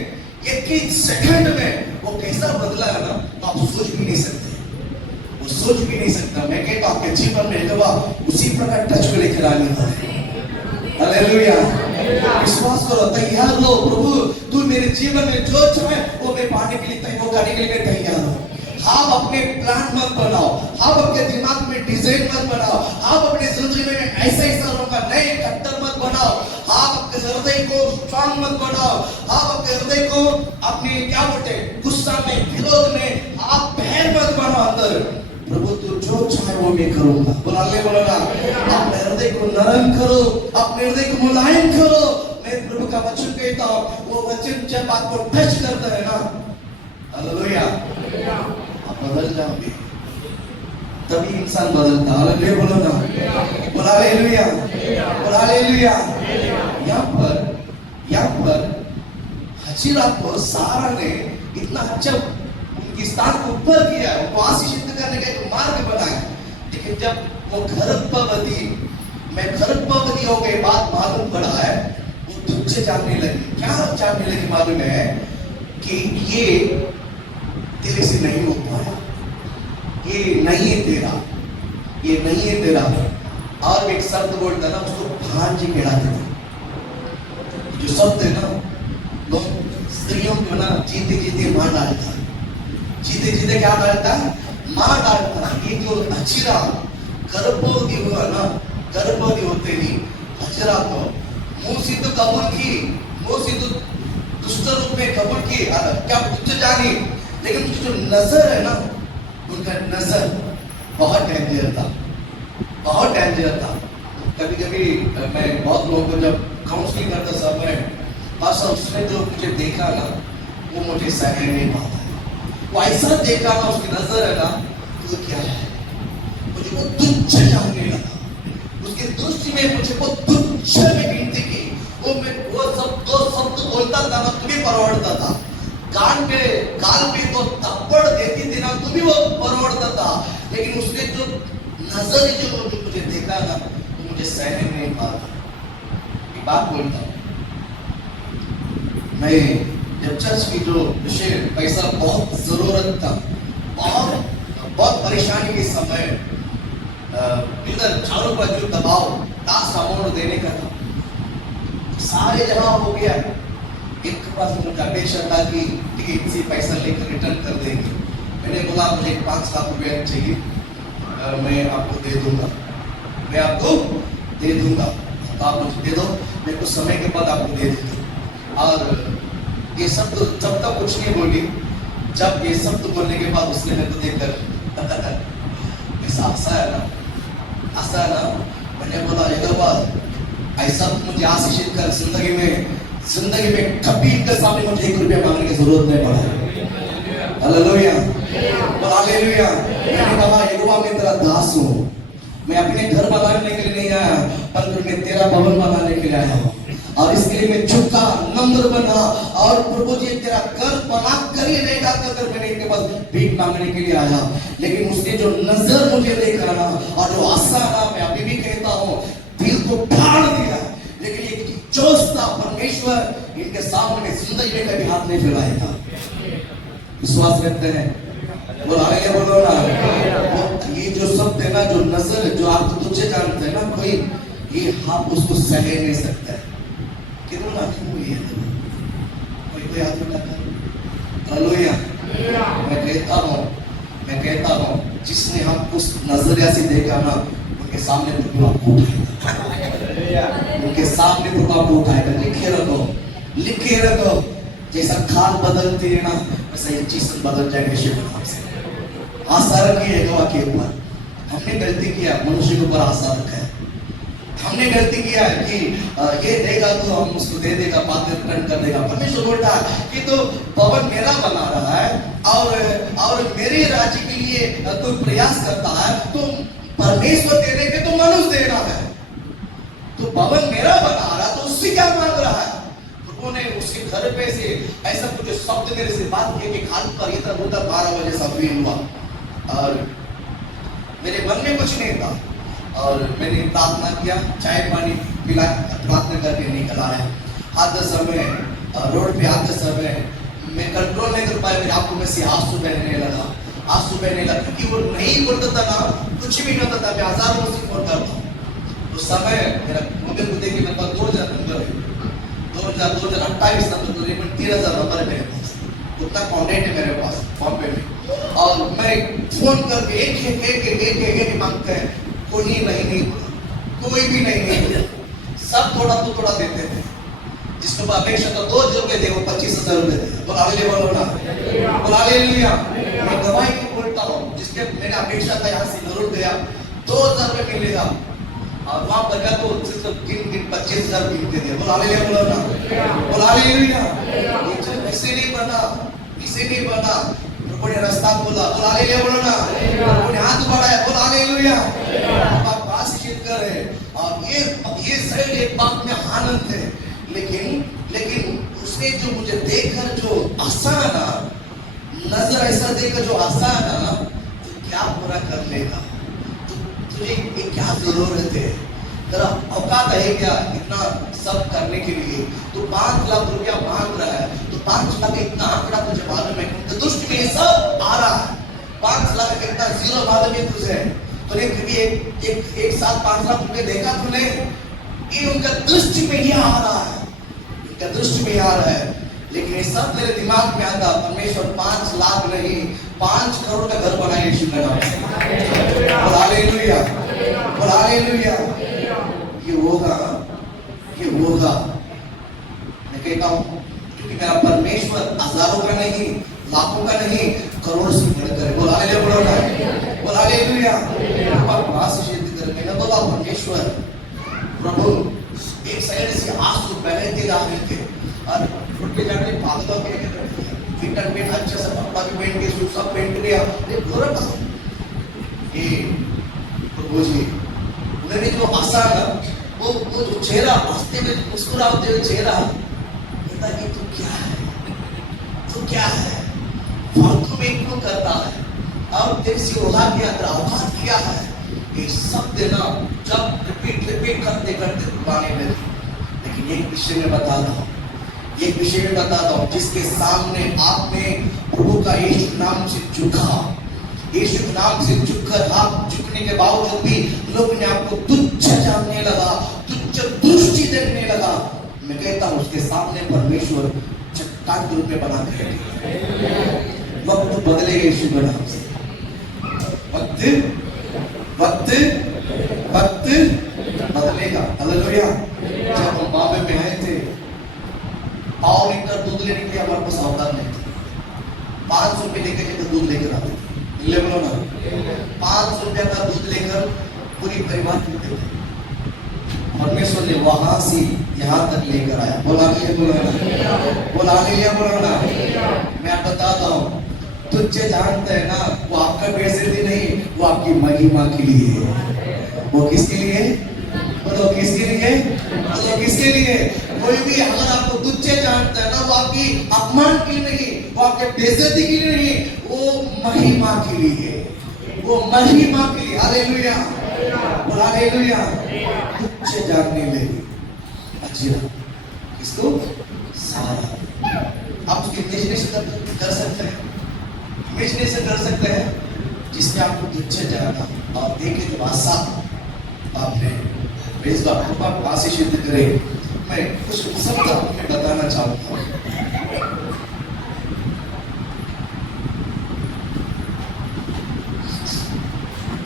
एक ही सेकंड में वो कैसा बदला है ना, तो आप सोच भी नहीं सकते, वो सोच भी नहीं सकता। मैं कहता हूं आपके जीवन में यहोवा उसी प्रकार टच को लेकर आने वाला है। हालेलुया। विश्वास करो, तैयार लो। प्रभु तू मेरे जीवन में जो चाहे वो मैं पाने के लिए वो करने के लिए तैयार हूं। आप अपने प्लान मत बनाओ, आप अपने दिमाग में डिजाइन मत बनाओ, आप अपने जिंदगी में ऐसा होगा नहीं कट्टर मत बनाओ, आप अपने हृदय को स्ट्रांग मत बनाओ, आप अपने हृदय को अपने क्या बोलते गुस्सा में, विरोध में आप पैर मत बनाओ अंदर। प्रभु तू जो चाहे वो मैं करूंगा। बोलाले बोलना, अपने हृदय को नरम करो, अपने हृदय को मुलायम करो। मैं प्रभु का वचन कहता हूं, वो वचन जब आपको टच करता है ना, हालेलुया, आप बदल जाओगे, तभी इंसान बदलता। हालेलुया बोलो ना, बोला हालेलुया, बोला हालेलुया। यहाँ पर हजीरा को सारा ने इतना अच्छा उनकी स्थान को ऊपर किया, उनको आशीषित करने का एक मार्ग बनाया। लेकिन जब वो गर्भवती, मैं गर्भवती हो गई बात मालूम पड़ा है, वो तुझसे जानने लगी। क्या जानने लगी मालूम है कि ये तेरे से नहीं हो पाया, ये नहीं है तेरा, ये नहीं है तेरा। और एक शब्द बोलता ना, उसको भांजी कहलाते थे। जो शब्द है ना, लोग स्त्रियों को ना जीते जीते मार डालता, जीते जीते क्या डालता, मार डालता। ये जो अचिरा गर्भवती हुआ ना, गर्भवती होते ही अचिरा को मुंह से तो कबूल की, मुंह से तो दुष्ट रूप में कबूल की, क्या कुछ जानी, लेकिन जो नजर है ना, उनका नजर बहुत डेंजर था, बहुत डेंजर था। कभी कभी मैं बहुत लोगों को जब काउंसलिंग करता समय, बस उसने जो मुझे देखा ना, वो मुझे सहन नहीं पाता। वो ऐसा देखा ना, उसकी नजर है ना, तो क्या है, मुझे वो तुच्छ जानने लगा। उसकी दृष्टि में मुझे वो तुच्छ में गिनती की। वो सब दो शब्द बोलता था ना, तुम्हें परवड़ता था। गाल पे तो थप्पड़ देती थी ना, तुम्हें वो परवड़ता था। लेकिन उसने जो नजर जो मुझे देखा ना, वो मुझे सहन नहीं पाता। एक बात बोलता हूँ, मैं जब चर्च की जो विषय पैसा बहुत जरूरत था, बहुत परेशानी के समय, इधर चारों पर जो दबाव टास्क अमाउंट देने का था, सारे जमा हो गया। एक के पास मुझे अपेक्षा था कि टिकट से पैसा लेकर रिटर्न कर देंगे। मैंने बोला मुझे 5 लाख रुपया चाहिए, मैं आपको दे दूंगा, मैं आपको दे दूंगा, तो आप मुझे दे दो, मैं कुछ समय के बाद आपको दे दूंगा। और ये शब्द जब तक कुछ नहीं बोली, जब ये शब्द बोलने के बाद उसने मेरे को देखकर ऐसा हंसा है ना, हंसा है ना। मैंने बोला एक बार ऐसा मुझे आशीषित कर, जिंदगी में कभी इनके सामने मुझे 1 रुपया मांगने की जरूरत नहीं पड़ा। Hallelujah, hallelujah. मैंने कहा यहोवा मैं तेरा दास हूँ, मैं अपने घर बनाने के लिए नहीं आया, परंतु मैं तेरा भवन बनाने के लिए आया हूँ। और इसके लिए मैं झुका, नम्र बना, और प्रभु जी तेरा घर बना कर ही नहीं डालकर मैंने इनके पास भीख मांगने के लिए आया। लेकिन उसने जो नजर मुझे देख रहा और जो आशा ना, मैं अभी भी कहता हूँ, दिल को फाड़ दिया। लेकिन ये जोश था, परमेश्वर इनके सामने जिंदगी में कभी हाथ नहीं फैलाएगा। विश्वास करते हैं, बोलो ना। ये जो शब्द है ना, जो नजर, जो आप तुझे जानते हैं ना, कोई ये हाथ उसको सह नहीं सकता है। क्यों ना क्यों ये कोई आदमी ना कर। हालेलुया। मैं कहता हूँ जिसने हमको उस नजरिया से देखा ना, उनके सामने प्रभु आपको उठाएगा, उनके सामने प्रभु आपको उठाएगा। लिखे रखो, जैसा खाल बदलती है ना, वैसा ये चीज बदल जाएगा। शिव नाम से आशा रखिए यहोवा के ऊपर। हमने गलती किया, मनुष्य के ऊपर आशा रखा है। हमने गलती किया है कि ये देगा तो हम उसको दे देगा, बातें रिटर्न कर देगा। परमेश्वर बोलता है कि तो भवन मेरा बना रहा है और मेरे राज्य के लिए तू प्रयास करता है, तो परमेश्वर दे देंगे तो मनुष्य देना है। तो भवन मेरा बना रहा, तो उससे क्या मांग रहा है? प्रभु ने उसके घर पे से ऐसा कुछ शब्द मेरे से बात किए कि खाल पर इधर उधर 12 बजे सब हुआ, और मेरे मन में कुछ नहीं था। और मैंने प्रार्थना किया, चाय पानी पिला, प्रार्थना करके निकल आया। आधे समय रोड पे आते समय मैं कंट्रोल नहीं कर पाया, मेरे आंखों में से आंसू बहने लगा, क्योंकि वो नहीं बोलता था ना, कुछ भी नहीं होता था। मैं हजारों से फोन करता हूँ। उस समय मेरा मोबाइल को देखिए, मेरे पास 2000 नंबर है, 2028 नंबर, करीबन 3000 नंबर है मेरे पास। उतना कॉन्टेक्ट है मेरे पास फोन पे में। और मैं फोन करके एक मांगते हैं, कोई नहीं बोला, कोई भी नहीं बोला, सब थोड़ा तो थोड़ा देते थे। जिसको अपेक्षा तो 2 रुपए थे, वो 25,000 रुपए थे। बोला हालेलुया। मैं गवाही की बोलता हूँ, जिसके मैंने अपेक्षा था यहाँ से जरूर गया, 2000 रुपए मिलेगा, और वहां पर गया तो सिर्फ 25,000 गिन के दिया। बोला हालेलुया। ऐसे नहीं बना, प्रभु ने रास्ता खोला। बोला हालेलुया, बोलो ना। प्रभु ने हाथ बढ़ाया, बोला हालेलुया। आप आशीषित कर रहे हैं, और ये सही एक बात में आनंद है। लेकिन उसने जो मुझे देखकर जो आसाना नजर, ऐसा देखकर जो आसाना, तो क्या पूरा कर लेगा, तो तुझे ये क्या जरूरत है, तेरा औकात है क्या इतना सब करने के लिए? तो 5 लाख रुपया मांग रहा है, तो 5 लाख इतना आंकड़ा तुझे मालूम है कि दृष्टि में ये सब आ रहा है। 5 लाख कितना जीरो मालूम है तुझे? तूने कभी एक साथ 5 लाख रुपए देखा तूने? ये उनका दृष्टि में ही आ रहा है, उनका दृष्टि में ही आ रहा है। लेकिन ये सब तेरे दिमाग में आता, परमेश्वर 5 लाख नहीं 5 करोड़ का घर बनाए यीशु का नाम में। Hallelujah, hallelujah. ये होगा, ये होगा। मैं कहता हूँ क्योंकि मेरा परमेश्वर हजारों का नहीं, लाखों का नहीं, करोड़ से बढ़कर है। बोल हालेलुया। बात सिद्ध करके ना बोला परमेश्वर प्रभु एक साइड से आंसू बहते जा रहे थे और उठ के जाके पागलों के फिटर में अच्छा सा कपड़ा भी पहन के सूट सब पहन लिया। ये प्रभु जी उन्होंने जो हंसा ना, वो जो चेहरा हंसते में मुस्कुराते हुए चेहरा, कहता कि तू क्या है, तू क्या है, फालतू में क्यों करता है, और तेरे से औलाद किया, तेरा औकात किया है। ये सब देना जब रिपीट करते करते पाने लगे। लेकिन एक विषय में बता रहा हूँ, एक विषय में बता रहा हूँ, जिसके सामने आपने प्रभु का यीशु नाम से झुका, यीशु नाम से झुककर आप झुकने के बावजूद भी लोग ने आपको तुच्छ जानने लगा, तुच्छ दृष्टि देखने लगा। मैं कहता हूँ उसके सामने परमेश्वर चट्टान के रूप में बना कर वक्त बदलेगा यीशु के नाम से। वक्त वक्त वक्त बदलेगा। हालेलुया। जब हम बाबे में आए थे, 5 लीटर दूध लेने के लिए हमारे पास औकात नहीं थी। 500 रुपये लेकर के दूध लेकर आते थे, ले बोलो ना, 500 रुपया का दूध लेकर पूरी परिवार पीते थे। परमेश्वर ने वहां से यहाँ तक लेकर आया। बोला नहीं, बोला नहीं, बोला ना। मैं बताता हूँ, तुझे जानते हैं ना, वो आपका बेइज्जती नहीं, वो आपकी महिमा के लिए है। वो किसके लिए? बोलो किसके लिए? बोलो किसके लिए? कोई भी अगर आपको तुझे जानता है ना, वो आपकी अपमान के लिए नहीं, वो आपके बेइज्जती के लिए नहीं, वो महिमा के लिए है, वो महिमा के लिए। Hallelujah, hallelujah. तुझे जानने लगी अच्छा किसको? सारा। आप उसकी इमेजिनेशन कर सकते हैं, इमेजिनेशन कर सकते हैं, जिसने आपको तुच्छ जाना और देखे तो आशा आपने प्रेज गॉड आप आशीष सिद्ध करे। मैं कुछ शब्द आपको बताना चाहता हूँ।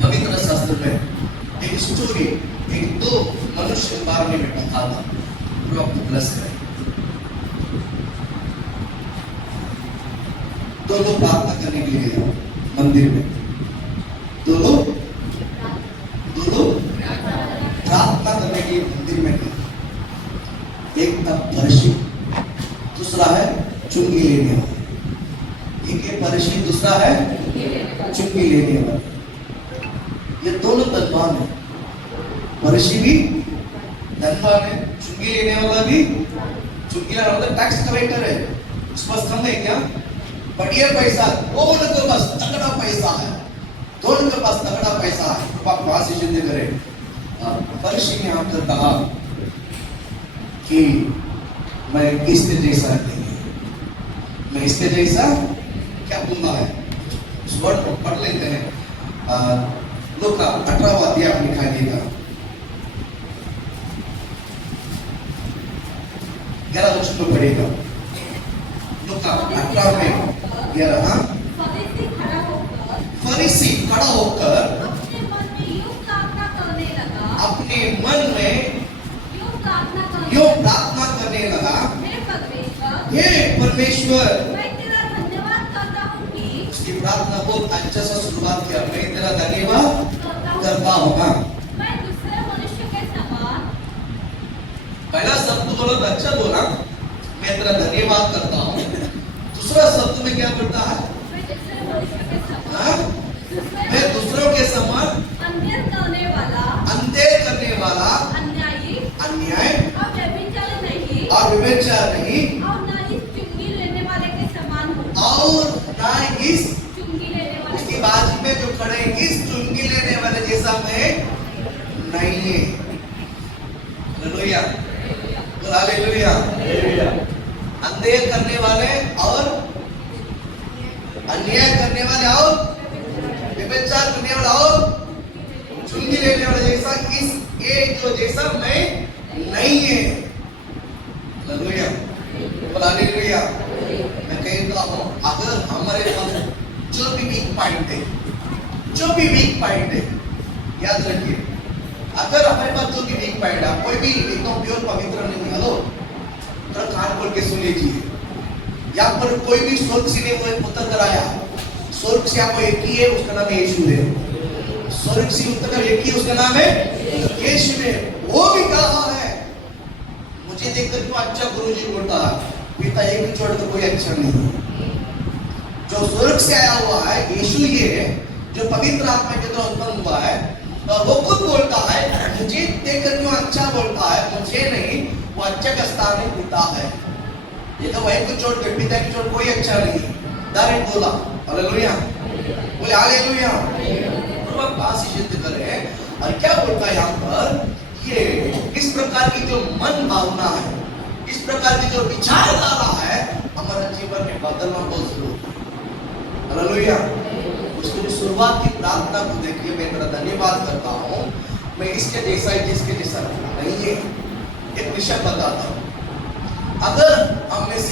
पवित्र शास्त्र में एक स्टोरी, एक 2 मनुष्य के बारे में बताता जो आपको ब्लेस करे। 2 लोग प्रार्थना करने के लिए गए मंदिर में। 2 लोग प्रार्थना करने के लिए मंदिर में गए। एक था फरीसी, दूसरा है चुंगी लेने वाला। एक है फरीसी, दूसरा है चुंगी लेने वाला। ये दोनों धनवान है, फरीसी भी धनवान है, चुंगी लेने वाला भी। चुंगी लेने वाला टैक्स कलेक्टर है, उसके पास कम है क्या? बढ़िया पैसा, दोनों के पास तगड़ा पैसा है, दोनों के पास तगड़ा पैसा है। तो आप वहां से सिद्ध करें। फरीसी ने आकर कहा कि मैं इसके जैसा नहीं, मैं इसके जैसा क्या बोलना है, उस वर्ड को पढ़ लेते हैं। लूका 18वां अध्याय आप दिखाई देगा, 11 वचन में पढ़ेगा। लूका 18 में 11। हाँ, फरीसी खड़ा होकर अपने मन में यूं प्रार्थना करने लगा, अपने मन में यूं प्रार्थना करने लगा, हे परमेश्वर, हे परमेश्वर, मैं तेरा धन्यवाद करता हूँ कि उसकी प्रार्थना बहुत अच्छा सा शुरुआत किया, मैं तेरा धन्यवाद करता हूँ। मैं दूसरे मनुष्य के समान, पहला शब्द बोला अच्छा बोला, मैं तेरा धन्यवाद करता हूँ। दूसरा शब्द में क्या करता है? मैं दूसरे मनुष्य के हाँ? समान, मैं दूसरों के समान अन्याय करने वाला, अन्याय और व्यभिचार नहीं, और व्यभिचार नहीं, और ना इस चुंगी लेने वाले के समान हूँ, और ना इस चुंगी लेने वाले उसकी बाजू में जो खड़े इस चुंगी लेने वाले जैसा में नहीं है। हालेलुया, बोल हालेलुया। अंधेर करने वाले और अन्याय करने वाले और व्यभिचार करने वाला और चुंगी लेने वाला जैसा इस एक जो जैसा मैं नहीं है। हालेलुया, बोल हालेलुया। मैं कहता हूँ अगर हमारे पास जो भी वीक पॉइंट है, जो भी वीक पॉइंट है, याद रखिए अगर हमारे पास जो भी वीक पॉइंट है, कोई भी एकदम प्योर पवित्र नहीं। हेलो, तो कान खोल के सुन लीजिए। यहाँ पर कोई भी स्वर्ग से नहीं वो उतर कर आया। स्वर्ग से आपको एक ही है, उसका नाम यीशु है। स्वर्ग से उतर कर एक ही, उसका नाम है यीशु है। वो भी कहा है, मुझे देखकर क्यों अच्छा गुरुजी बोलता है, पिता एक भी छोड़कर कोई अच्छा नहीं है। जो स्वर्ग से आया हुआ है यीशु ये है, जो पवित्र आत्मा के द्वारा उत्पन्न हुआ है, वो खुद बोलता है मुझे देखकर क्यों अच्छा बोलता है, मुझे नहीं, वो अच्छा का स्थान है पिता है। ये तो वही को छोड़कर पिता की छोड़ कोई अच्छा नहीं। डायरेक्ट बोला हालेलुया, बोले हालेलुया। प्रभु पास सिद्ध करे और क्या बोलता है यहाँ पर, ये इस प्रकार की जो मन भावना है, इस प्रकार की जो विचारधारा है, हमारा जीवन में बदलना बहुत जरूरी है। हालेलुया। उसकी जो शुरुआत की प्रार्थना को देखिए, मैं तेरा धन्यवाद करता हूँ, मैं इसके जैसा ही जिसके जैसा नहीं है। एक विषय बताता हूँ, अगर हम में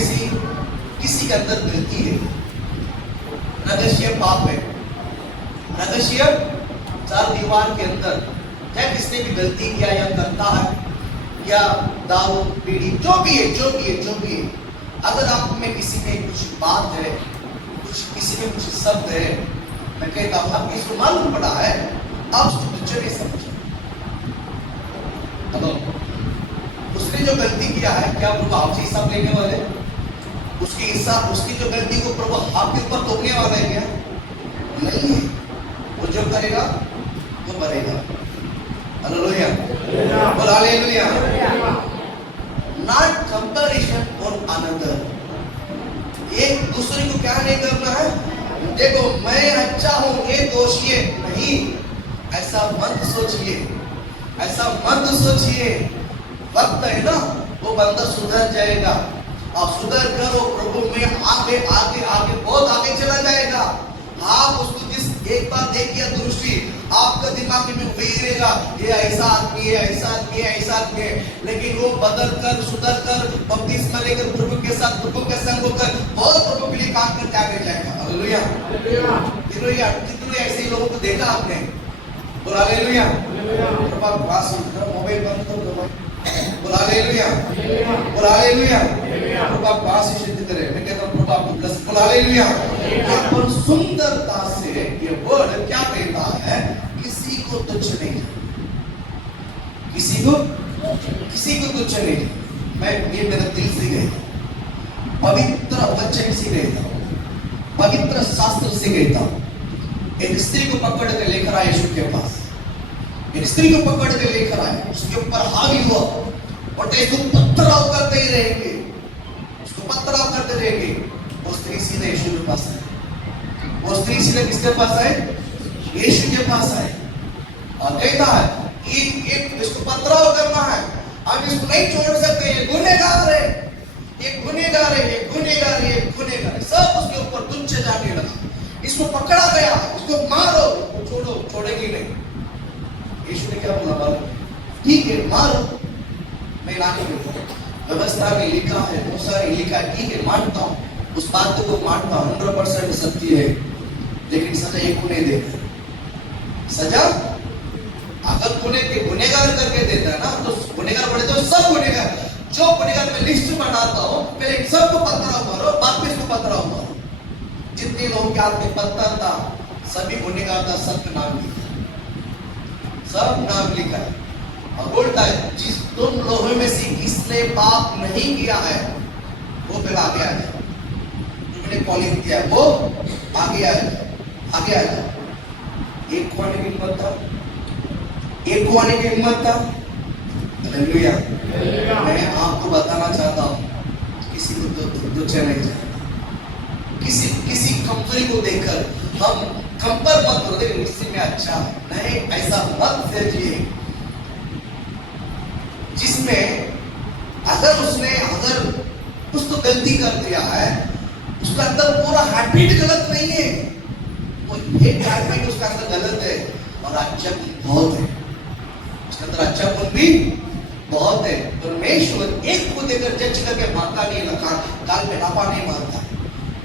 से किसी के अंदर गलती है, रहस्य पाप है, रहस्य चार दीवार के अंदर क्या किसने भी गलती किया या करता है, या दारू पीढ़ी जो भी है, अगर आप में किसी में कुछ बात है, किसी में कुछ शब्द है, मैं कहता हूं आपको इसको मालूम पड़ा है, आप उसको तुच्छ नहीं समझो। उसने जो गलती किया है, क्या प्रभु आपसे हिसाब लेने वाले? उसकी जो गलती को प्रभु आपके ऊपर थोपने वाला है क्या? नहीं है। वो जो करेगा वो मरेगा। हालेलुया, बोल हालेलुया। नॉट कंपैरिजन और अनदर, एक दूसरे को क्या नहीं करना है, देखो मैं अच्छा हूं ये दोषी है, नहीं, ऐसा मत सोचिए, ऐसा मत सोचिए। वक्त है ना, वो बंदा सुधर जाएगा और सुधर कर वो प्रभु में आगे आगे आगे बहुत आगे चला जाएगा। आप उसको जिस एक बार देखिए दृष्टि, आपका दिमाग में वही रहेगा, ये ऐसा आदमी है, ऐसा आदमी है, ऐसा आदमी है, लेकिन वो बदल कर सुधर कर बपतिस्मा लेकर प्रभु के साथ प्रभु के संग होकर बहुत प्रभु के लिए काम करके आगे जाएगा। Hallelujah, hallelujah. कितने ऐसे लोगों को देखा आपने? बोल हालेलुया। प्रभु पास मोबाइल बंद कर दो, बोल हालेलुया, बोल हालेलुया। प्रभु पास सिद्ध करे। मैं कहता हूं प्रभु आपको ब्लेस, बोल हालेलुया। यहाँ पर सुंदरता से ये वर्ड क्या कहता है, किसी को तुच्छ नहीं, किसी को तुच्छ नहीं। मैं ये मेरा दिल से कहता, पवित्र वचन से कहता, पवित्र शास्त्र से कहता। एक स्त्री को पकड़ के लेकर आए यीशु के पास, एक स्त्री को पकड़ के लेकर आए, उसके ऊपर हावी हुआ और इसको पथराव करते ही रहेंगे, उसको पथराव करते रहेंगे। वो स्त्री सीधे यीशु के पास आई, वो स्त्री सीधे किसके पास आई? यीशु के पास आई और कहता है ये इसको पथराव करना है, हम इसको नहीं छोड़ सकते, ये गुनहगार है, ये गुनहगार है, ये गुनहगार है, ये गुनहगार है। सब उसके ऊपर तुच्छ जाने लगा। इसको पकड़ा गया, उसको मारो, छोड़ो, छोड़ेगी नहीं। यीशु ने क्या बोला मालूम? ठीक है मारो, मैं लाने देता, व्यवस्था में लिखा है, मूसा ने लिखा है, ठीक है मानता हूँ, उस बात को मानता हूँ, 100% सत्य है, लेकिन सजा एक को नहीं देता। सजा अगर गुनहगार करके देता है ना, तो गुनहगार बड़े तो सब गुनहगार, जो गुनहगार मैं लिस्ट बनाता हूँ, पहले सबको पथराव मारो, बाद में इसको पथराव मारो। जितने लोगों के हाथ में पत्थर था, सभी गुनहगार का सब नाम लिखा, सब नाम लिखा है और बोलता है जिस तुम लोगों में से किसने पाप नहीं किया है वो फिर आगे आ जाए, तुमने कॉलिंग किया वो आगे आ जाए, आगे आ जाए। एक को आने की हिम्मत था, एक को आने की हिम्मत था। हालेलुया। मैं आपको बताना चाहता हूँ किसी को तुच्छ नहीं जाए, किसी कमजोरी को देखकर हम कंपेयर मत करो, देखो इसी में अच्छा है, नहीं ऐसा मत सोचिए जिसमें अगर कुछ तो गलती कर दिया है, उसका अंदर पूरा हैबिट गलत नहीं है, वो एक हैबिट उसका अंदर गलत है और अच्छा बहुत है, उसके अंदर अच्छा गुण भी बहुत है। परमेश्वर एक को देकर जज करके मारता नहीं है, काल पे लापा नहीं मारता।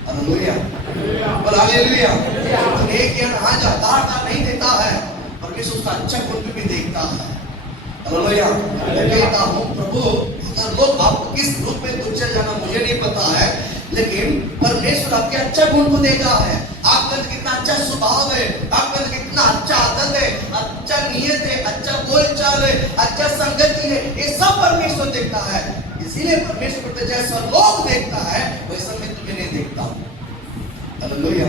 हालेलुया, बोल हालेलुया। एक या ना दाता नहीं देता है, परमेश्वर उसका अच्छा गुण भी देखता है। हालेलुया। मैं कहता हूँ प्रभु, अगर लोग आपको किस रूप में तुच्छ जाना मुझे नहीं पता है, लेकिन परमेश्वर आपके अच्छा गुण को देखा है, आपका कितना अच्छा स्वभाव है, आपका कितना अच्छा आदत है, अच्छा नियत है, अच्छा बोलचाल है, अच्छा संगति है, ये सब परमेश्वर देखता है। इसीलिए परमेश्वर को जैसा लोग देखता है वैसा मैं तुम्हें नहीं देखता हूँ। Hallelujah,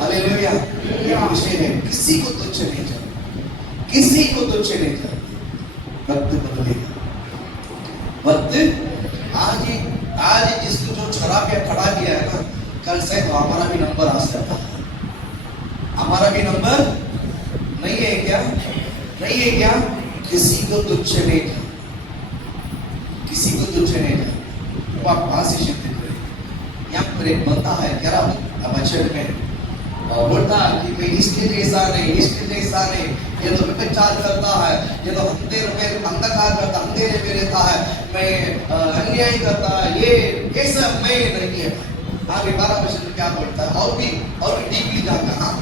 hallelujah. ये विषय है, किसी को तुच्छ नहीं जाना, किसी को तुच्छ नहीं जाना। वक्त बदलेगा, वक्त आज जिसको जो शराब या खड़ा किया है ना, कल से तो हमारा भी नंबर आ सकता है। हमारा भी नंबर नहीं है क्या? नहीं है क्या? किसी को तुच्छ नहीं जाना, किसी को तुच्छ नहीं जाना। तो आप वहां से शिफ्ट करें। यहाँ पर एक बंदा है, क्या बचत में बोलता कि मैं इसके जैसा नहीं, इसके जैसा नहीं, ये तो व्यभिचार करता है, ये तो अंधकार करता, अंधेरे में रहता है, मैं अन्याय करता है, ये सब मैं नहीं है। आगे 12 वर्ष में क्या बोलता है? और भी डीपली जाता। हाँ,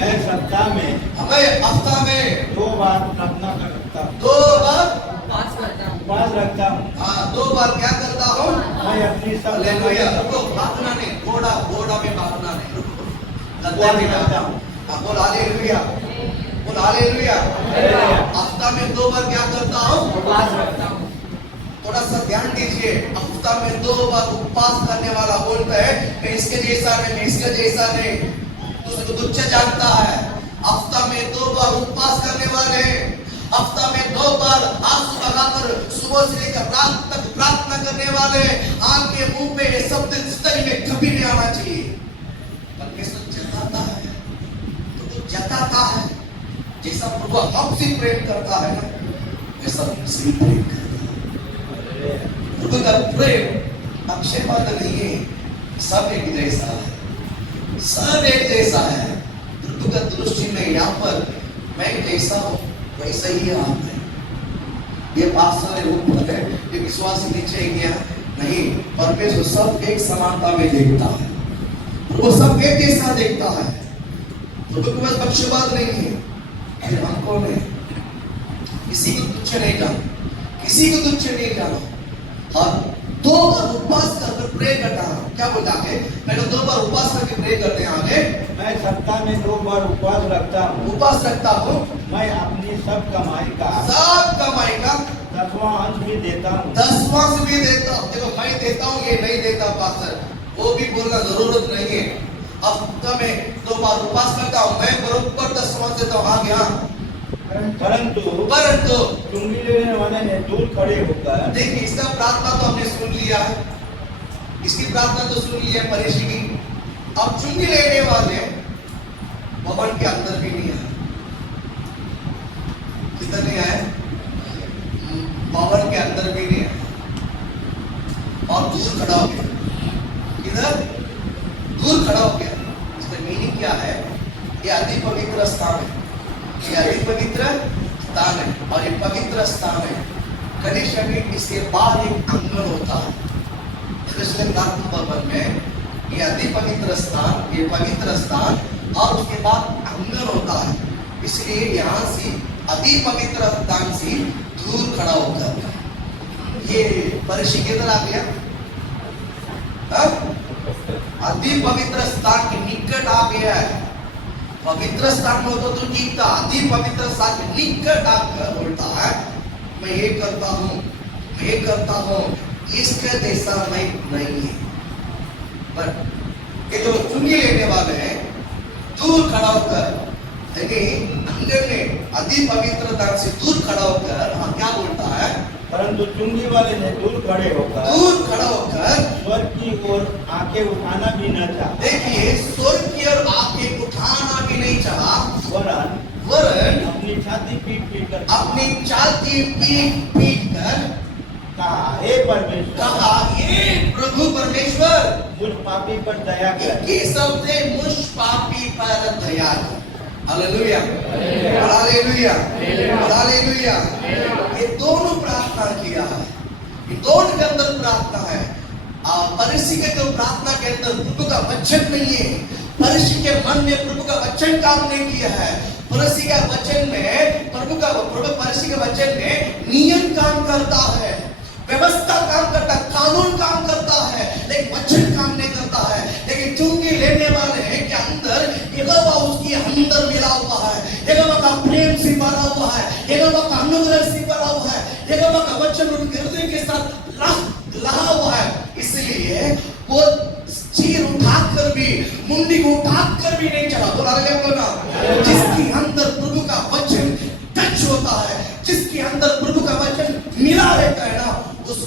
मैं सप्ताह में हफ्ता में 2 बार प्रार्थना करता हूँ, 2 बार पास करता हूँ, उपवास रखता हूँ। हाँ, 2 बार क्या करता हूँ? मैं अपनी सब हालेलुया। रुको, भागना नहीं, घोड़ा में भागना नहीं, रुको, उपवास करता हूँ। बोल हालेलुया, बोल हालेलुया। हफ्ता में 2 बार क्या करता हूँ? उपवास रखता हूँ। थोड़ा सा ध्यान दीजिए, हफ्ता में 2 बार उपवास करने वाला बोलता है मैं इसके जैसा नहीं, मैं इसके जैसा नहीं, दूसरे को तुच्छ जानता है। हफ्ता में 2 बार उपवास करने वाले, हफ्ता में 2 बार आंसू लगाकर सुबह से लेकर रात तक प्रार्थना करने वाले, आपके मुंह पे ये शब्द जिंदगी में कभी नहीं आना चाहिए। परमेश्वर जताता है, जैसा प्रभु हमसे प्रेम करता है ना, वैसा हमसे प्रेम करता है। प्रभु का प्रेम अक्षयपात नहीं है, सब एक जैसा है, सब एक जैसा है। प्रभु का दृष्टि में यहाँ पर मैं जैसा हूँ वैसा ही आप है। ये पास्टर रूप है, ये विश्वास नीचे गया नहीं, परमेश्वर सब एक समानता में देखता है, वो सब एक जैसा देखता है। प्रभु के पास पक्षपात नहीं है। फिर हम कौन है? किसी को तुच्छ नहीं जाना, किसी को तुच्छ नहीं जाना। और 2 बार उपवास करके प्रे करता हूँ। क्या बोलता है? पहले 2 बार उपवास करके प्रे करते हैं। आगे मैं सप्ताह में 2 बार उपवास रखता हूँ, उपवास रखता हूँ। मैं अपनी सब कमाई का 10वां अंश भी देता हूँ। 10वां से भी देता हूँ। देखो, मैं देता हूँ, ये नहीं देता पास्टर, वो भी बोलना जरूरत नहीं है। हफ्ता में 2 बार उपवास करता हूँ, मैं बरोबर 10वां देता हूँ। आगे हाँ, परंतु चुंगी लेने वाले ने दूर खड़े होकर, देखिए इसका प्रार्थना तो हमने सुन लिया है, इसकी प्रार्थना तो सुन लिया परेशी की। अब चुंगी लेने वाले भवन के अंदर भी नहीं आए। किधर नहीं आए? भवन के अंदर भी नहीं आए और दूर खड़ा हो गया। इधर दूर खड़ा हो गया। इसका मीनिंग क्या है? ये अति पवित्र स्थान है, ये अति पवित्र स्थान है और ये पवित्र स्थान है। कनिष्ठ में इसके बाद एक आंगन होता है। भवन में ये अति पवित्र स्थान, ये पवित्र स्थान और उसके बाद आंगन होता है। इसलिए यहाँ से अति पवित्र स्थान से दूर खड़ा होकर ये परिषद किधर आ गया? अति पवित्र स्थान के निकट आ गया है। पवित्र स्थान में होता तो ठीक था, अति पवित्र स्थान के निकट आकर बोलता है मैं ये करता हूँ, मैं ये करता हूँ, इसके जैसा मैं नहीं है। पर ये जो चुंगी लेने वाले हैं दूर खड़ा होकर, अंगन में अति पवित्र स्थान से दूर खड़ा होकर क्या बोलता है? परंतु चुंगी वाले ने दूर खड़े होकर स्वर्ग की ओर आंखें उठाना भी न चाहा। देखिए, स्वर्ग की ओर आंखें उठाना भी नहीं चाहा, वरन अपनी छाती पीट कर अपनी छाती पीट कर कहा, हे परमेश्वर, कहा, ये प्रभु परमेश्वर, मुझ पापी पर दया कर। इनके शब्द मुझ पापी पर दया कर। Hallelujah, hallelujah, hallelujah. ये दोनों प्रार्थना किया है, ये दोनों के अंदर प्रार्थना है। फरीसी के जो प्रार्थना के अंदर प्रभु का वचन नहीं है, फरीसी के मन में प्रभु का वचन काम नहीं किया है। फरीसी का वचन में फरीसी के वचन में नियम काम करता है, व्यवस्था काम करता है, कानून काम करता है, लेकिन वचन काम नहीं करता है। लेकिन चुंगी लेने वाले हैं के अंदर यहोवा उसके अंदर मिला हुआ है, यहोवा का प्रेम से भरा हुआ है, यहोवा का अनुग्रह से भरा हुआ है, यहोवा का वचन उनके हृदय के साथ लहा हुआ है। इसलिए वो चीर उठाकर भी, मुंडी को उठाकर भी नहीं चला। बोला जिसके अंदर प्रभु का वचन टच होता है, जिसके अंदर प्रभु का वचन मिला रहता है ना, उस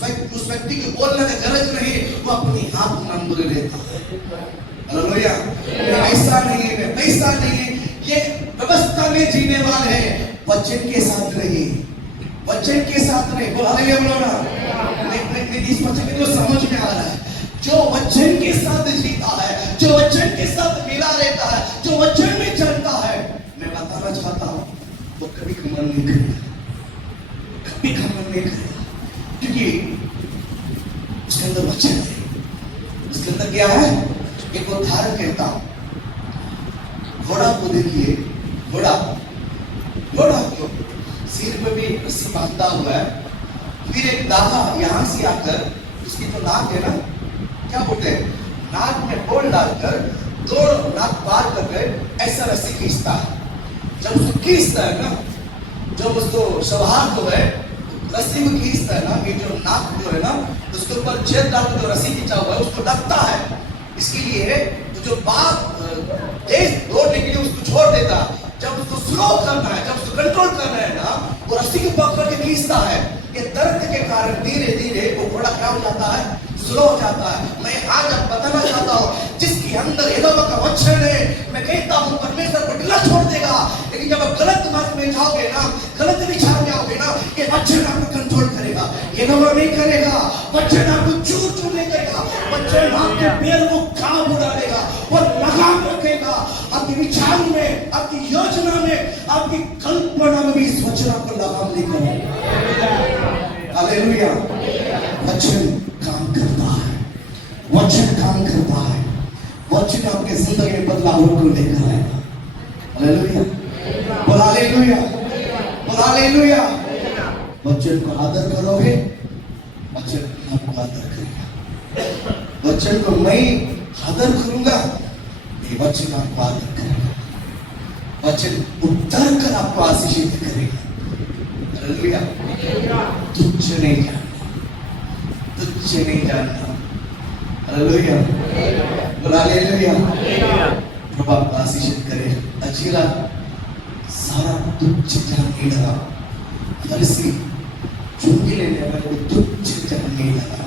व्यक्ति को बोलने का गरज नहीं, वो अपनी हाथ नंबर लेता है। हालेलुया। ऐसा नहीं है, ऐसा नहीं है। ये व्यवस्था में जीने वाले हैं, वचन के साथ नहीं, वचन के साथ नहीं। बोला हालेलुया, बोलो ना। इस वचन को समझ में आ रहा है। जो वचन के साथ जीता है, जो वचन के साथ मिला रहता है, जो वचन में चलता है, मैं बताना चाहता हूं, वो कभी घमंड नहीं करेगा, कभी घमंड नहीं करेगा, क्योंकि उसके अंदर वचन है। उसके अंदर क्या है? एक उदाहरण कहता हूं, घोड़ा को देखिए, घोड़ा को सिर पे भी रस्सी बांधा हुआ है, फिर एक दागा यहां से आकर उसकी तो नाक है ना, क्या बोलते हैं, नाक में बोल डालकर दोनों नाक पार करके ऐसा रस्सी खींचता है। जब उसको खींचता है ना, जब उसको सवार जो है रस्सी को खींचता है ना, ये जो नाक जो है ना, उसके ऊपर छेद डाल के जो रस्सी खींचा हुआ है उसको ढकता है। इसके लिए जो बात तेज दौड़ने के लिए उसको छोड़ देता, जब उसको स्लो करना है, जब उसको कंट्रोल करना है ना, वो रस्सी को पकड़ के खींचता है। ये दर्द के कारण धीरे धीरे वो घोड़ा क्या हो जाता है, स्लो हो जाता है। मैं आज आप बताना चाहता हूँ, जिसके अंदर यहोवा का वचन है, मैं कहता हूँ परमेश्वर को ढीला छोड़ देगा। लेकिन जब आप गलत मार्ग में जाओगे ना, गलत विचार में आओगे ना, ये वचन आपको कंट्रोल करेगा, यहोवा नहीं करेगा। वचन आपको चूर नहीं करेगा, वचन आपके पैर को काम उड़ाएगा, वो लगाम रखेगा आपके विचार में, आपकी योजना में, आपकी कल्पना में भी इस वचन आपको लगाम लेकर। हालेलुया। वचन काम करता है, वचन काम करता है, वचन आपके जिंदगी में बदलाव को लेकर आएगा। हालेलुया, बोला हालेलुया, बोला हालेलुया। वचन को आदर करोगे, वचन आपको आदर करेगा। वचन को मैं आदर करूंगा, ये वचन आपको आदर करेगा। वचन उतर कर आपको आशीषित करेगा। हालेलुया। तुच्छ नहीं जानना, तुच्छ नहीं जानना। हालेलुया, बोला हालेलुया। प्रभु आपको आशीषित करे। अजीला सारा तुच्छ जान नहीं लगा, फरीसी चुंगी लेने वाले को तुच्छ जान नहीं लगा।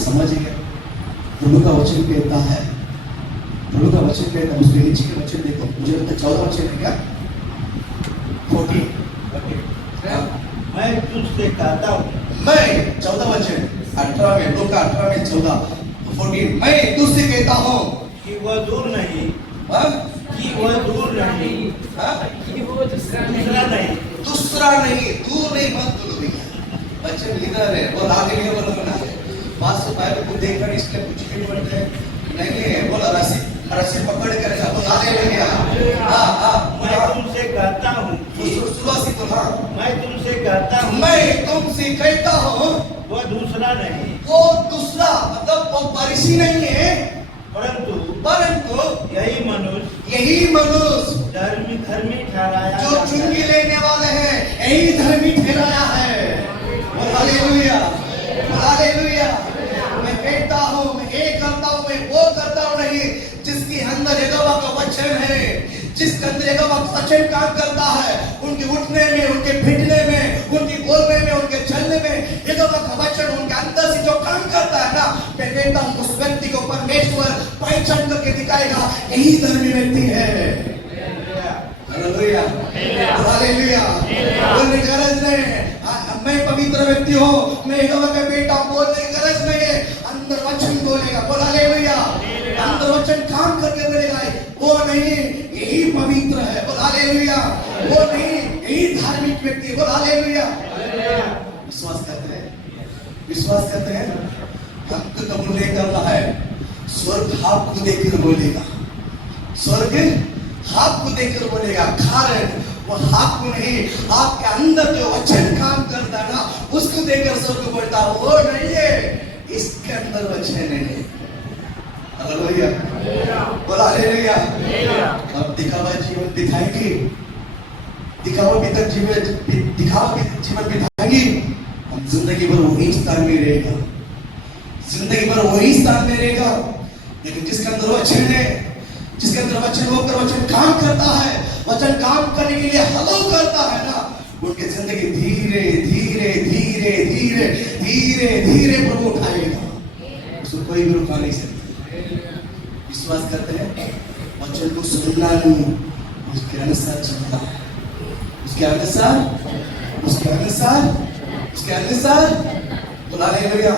समझिए, प्रभु का वचन कहता है, प्रभु का वचन कहता है, उसके नीचे के वचन देखो, मुझे लगता है 14 वचन है क्या, 40 मैं तुझसे कहता हूँ, मैं 14 वचन 18 में, लोग का 18 में 14 40, मैं तुझसे कहता हूँ कि वह दूर नहीं, हाँ? कि वह दूर नहीं, हाँ? दूसरा नहीं, दूसरा नहीं, दूर नहीं, मत बोलो भैया, वचन इधर है, वो आगे नहीं बोलो ना। बात से बाइबल को देखकर इसलिए कुछ भी बोलते हैं नहीं है, बोला रस्सी पकड़ कर बोला हालेलुया। मैं तुमसे कहता हूँ, शुरुआती तो हाँ, मैं तुमसे कहता हूँ, मैं तुमसे कहता हूँ, वह दूसरा नहीं, वो दूसरा मतलब वो फरीसी नहीं है, परंतु यही मनुष्य धर्मी ठहराया जो चुंगी लेने वाले हैं, यही धर्मी ठहराया है। Hallelujah, hallelujah. मैं कहता हूँ, मैं ये करता हूँ, मैं वो करता हूँ नहीं, जिसके अंदर यहोवा का वचन है, जिसके अंदर यहोवा का वचन काम करता है, उनके उठने में, उनके फिटने में, उनके बोलने में, उनके चलने समय में यहोवा का वचन उनके अंदर से जो काम करता है ना, मैं कहता हूं उस व्यक्ति को परमेश्वर पहचान करके दिखाएगा, यही धर्मी व्यक्ति है। Hallelujah, hallelujah. बोलने की गरज नहीं है मैं पवित्र व्यक्ति हूँ, मैं यहोवा का बेटा हूँ, बोलने की गरज नहीं है। अंदर वचन बोलेगा, बोल हालेलुया। अंदर वचन काम करके करेगा, वो नहीं यही पवित्र है, बोल हालेलुया। वो नहीं यही धार्मिक व्यक्ति है, बोल हालेलुया। विश्वास करते हैं, विश्वास करते हैं। हमको कबूल नहीं करना है, स्वर्ग आपको देखकर बोलेगा, स्वर्ग आपको देखकर बोलेगा। कारण वो आपको नहीं, आपके अंदर जो वचन काम करता है ना, उसको देखकर स्वर्ग बोलता, वो नहीं है, इसके अंदर वचन है। हालेलुया, बोला हालेलुया। अब दिखावा जीवन बिताएंगे, दिखावा भीतर जीवन, दिखावा जीवन बिताएंगे, हम जिंदगी भर वही स्थान में रहेगा, जिंदगी भर वही स्थान में रहेगा। लेकिन जिसके अंदर वचन है, जिसके अंदर वचन होकर वचन काम करता है, वचन काम करने के लिए हलो करता है ना, उनकी जिंदगी धीरे धीरे धीरे धीरे धीरे धीरे प्रभु उठाएगा, उसको कोई भी रुका नहीं सकता। विश्वास करते हैं, वचन को सुनना नहीं, उसके अनुसार चलना, उसके अनुसार, उसके अनुसार, उसके अनुसार। बोला हालेलुया।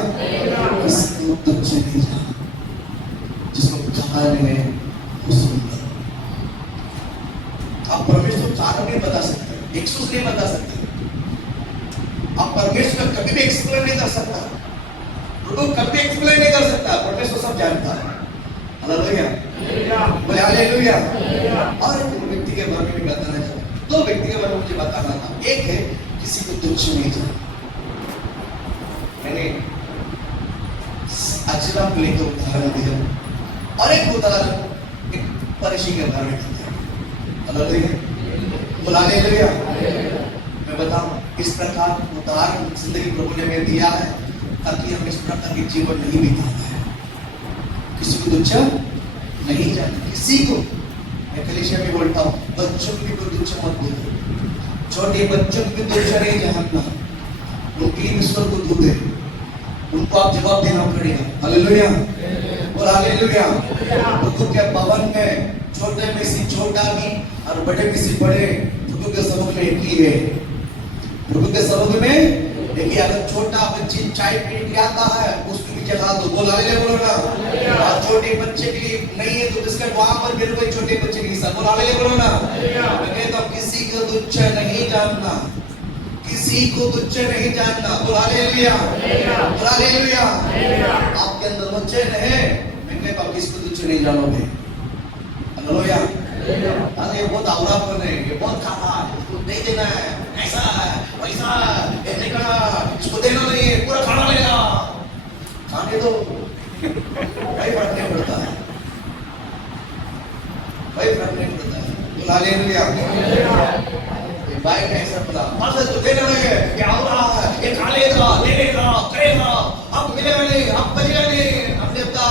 इसको तुच्छ नहीं जाना, जिसको कहा नहीं आप परमेश्वर कारण नहीं बता सकते, एक्सक्यूज नहीं बता सकते, आप परमेश्वर कभी भी एक्सप्लेन नहीं कर सकता, प्रभु कभी एक्सप्लेन नहीं कर सकता, परमेश्वर सब जानता है। हालेलुया, बोले हालेलुया। और एक व्यक्ति के बारे में भी बताना चाहता हूं, दो व्यक्ति के बारे में मुझे बताना था। एक है किसी को तुच्छ नहीं जाना, मैंने अजरा को लेकर उदाहरण दिया, और एक उदाहरण फरीसी के बारे में बताया। हालेलुया, बोला हालेलुया। मैं बताऊं, इस प्रकार उदाहरण जिंदगी प्रभु ने हमें दिया है ताकि हम इस प्रकार के जीवन नहीं बिताना है। किसी को तुच्छ नहीं जाना, किसी को, मैं कलीसिया में बोलता हूं, बच्चों की को तुच्छ मत बोलो, छोटे बच्चों की तुच्छ नहीं जानना, उनके लिए ईश्वर को दूध है, उनको आप जवाब देना पड़ेगा। हालेलुया, बोला हालेलुया। प्रभु के भवन में छोटे में से छोटा भी और बड़े में से बड़े प्रभु के समूह में एक ही है, प्रभु के समूह में देखिए। अगर छोटा बच्चे चाय पीने के आता है, उसको भी जला दो, बोला हालेलुया, बोलो ना। और छोटे बच्चे के लिए नहीं है तो बिस्किट वहां पर गिर गए, छोटे बच्चे के लिए सब, बोला हालेलुया, बोलो ना। मैं कहता हूं किसी को तुच्छ नहीं जानना, किसी को तुच्छ नहीं जानना, बोला हालेलुया, बोला हालेलुया। आपके अंदर वचन है, मैं कहता हूं किसी को तुच्छ नहीं जानोगे। हालेलुया। अरे बहुत आवरापन है, ये बहुत खाना है, इसको नहीं देना है, ऐसा वैसा, ये नहीं करना, इसको देना नहीं है, पूरा खाना लेना, खाने दो, कोई फर्क नहीं पड़ता है, कोई फर्क नहीं पड़ता है। बोला हालेलुया। भाई ने ऐसा बोला, मास्टर तो देना नहीं है, ये आवरा है, ये खा लेगा, ले लेगा, करेगा, अब मिलेगा नहीं, अब बचेगा नहीं, अब देता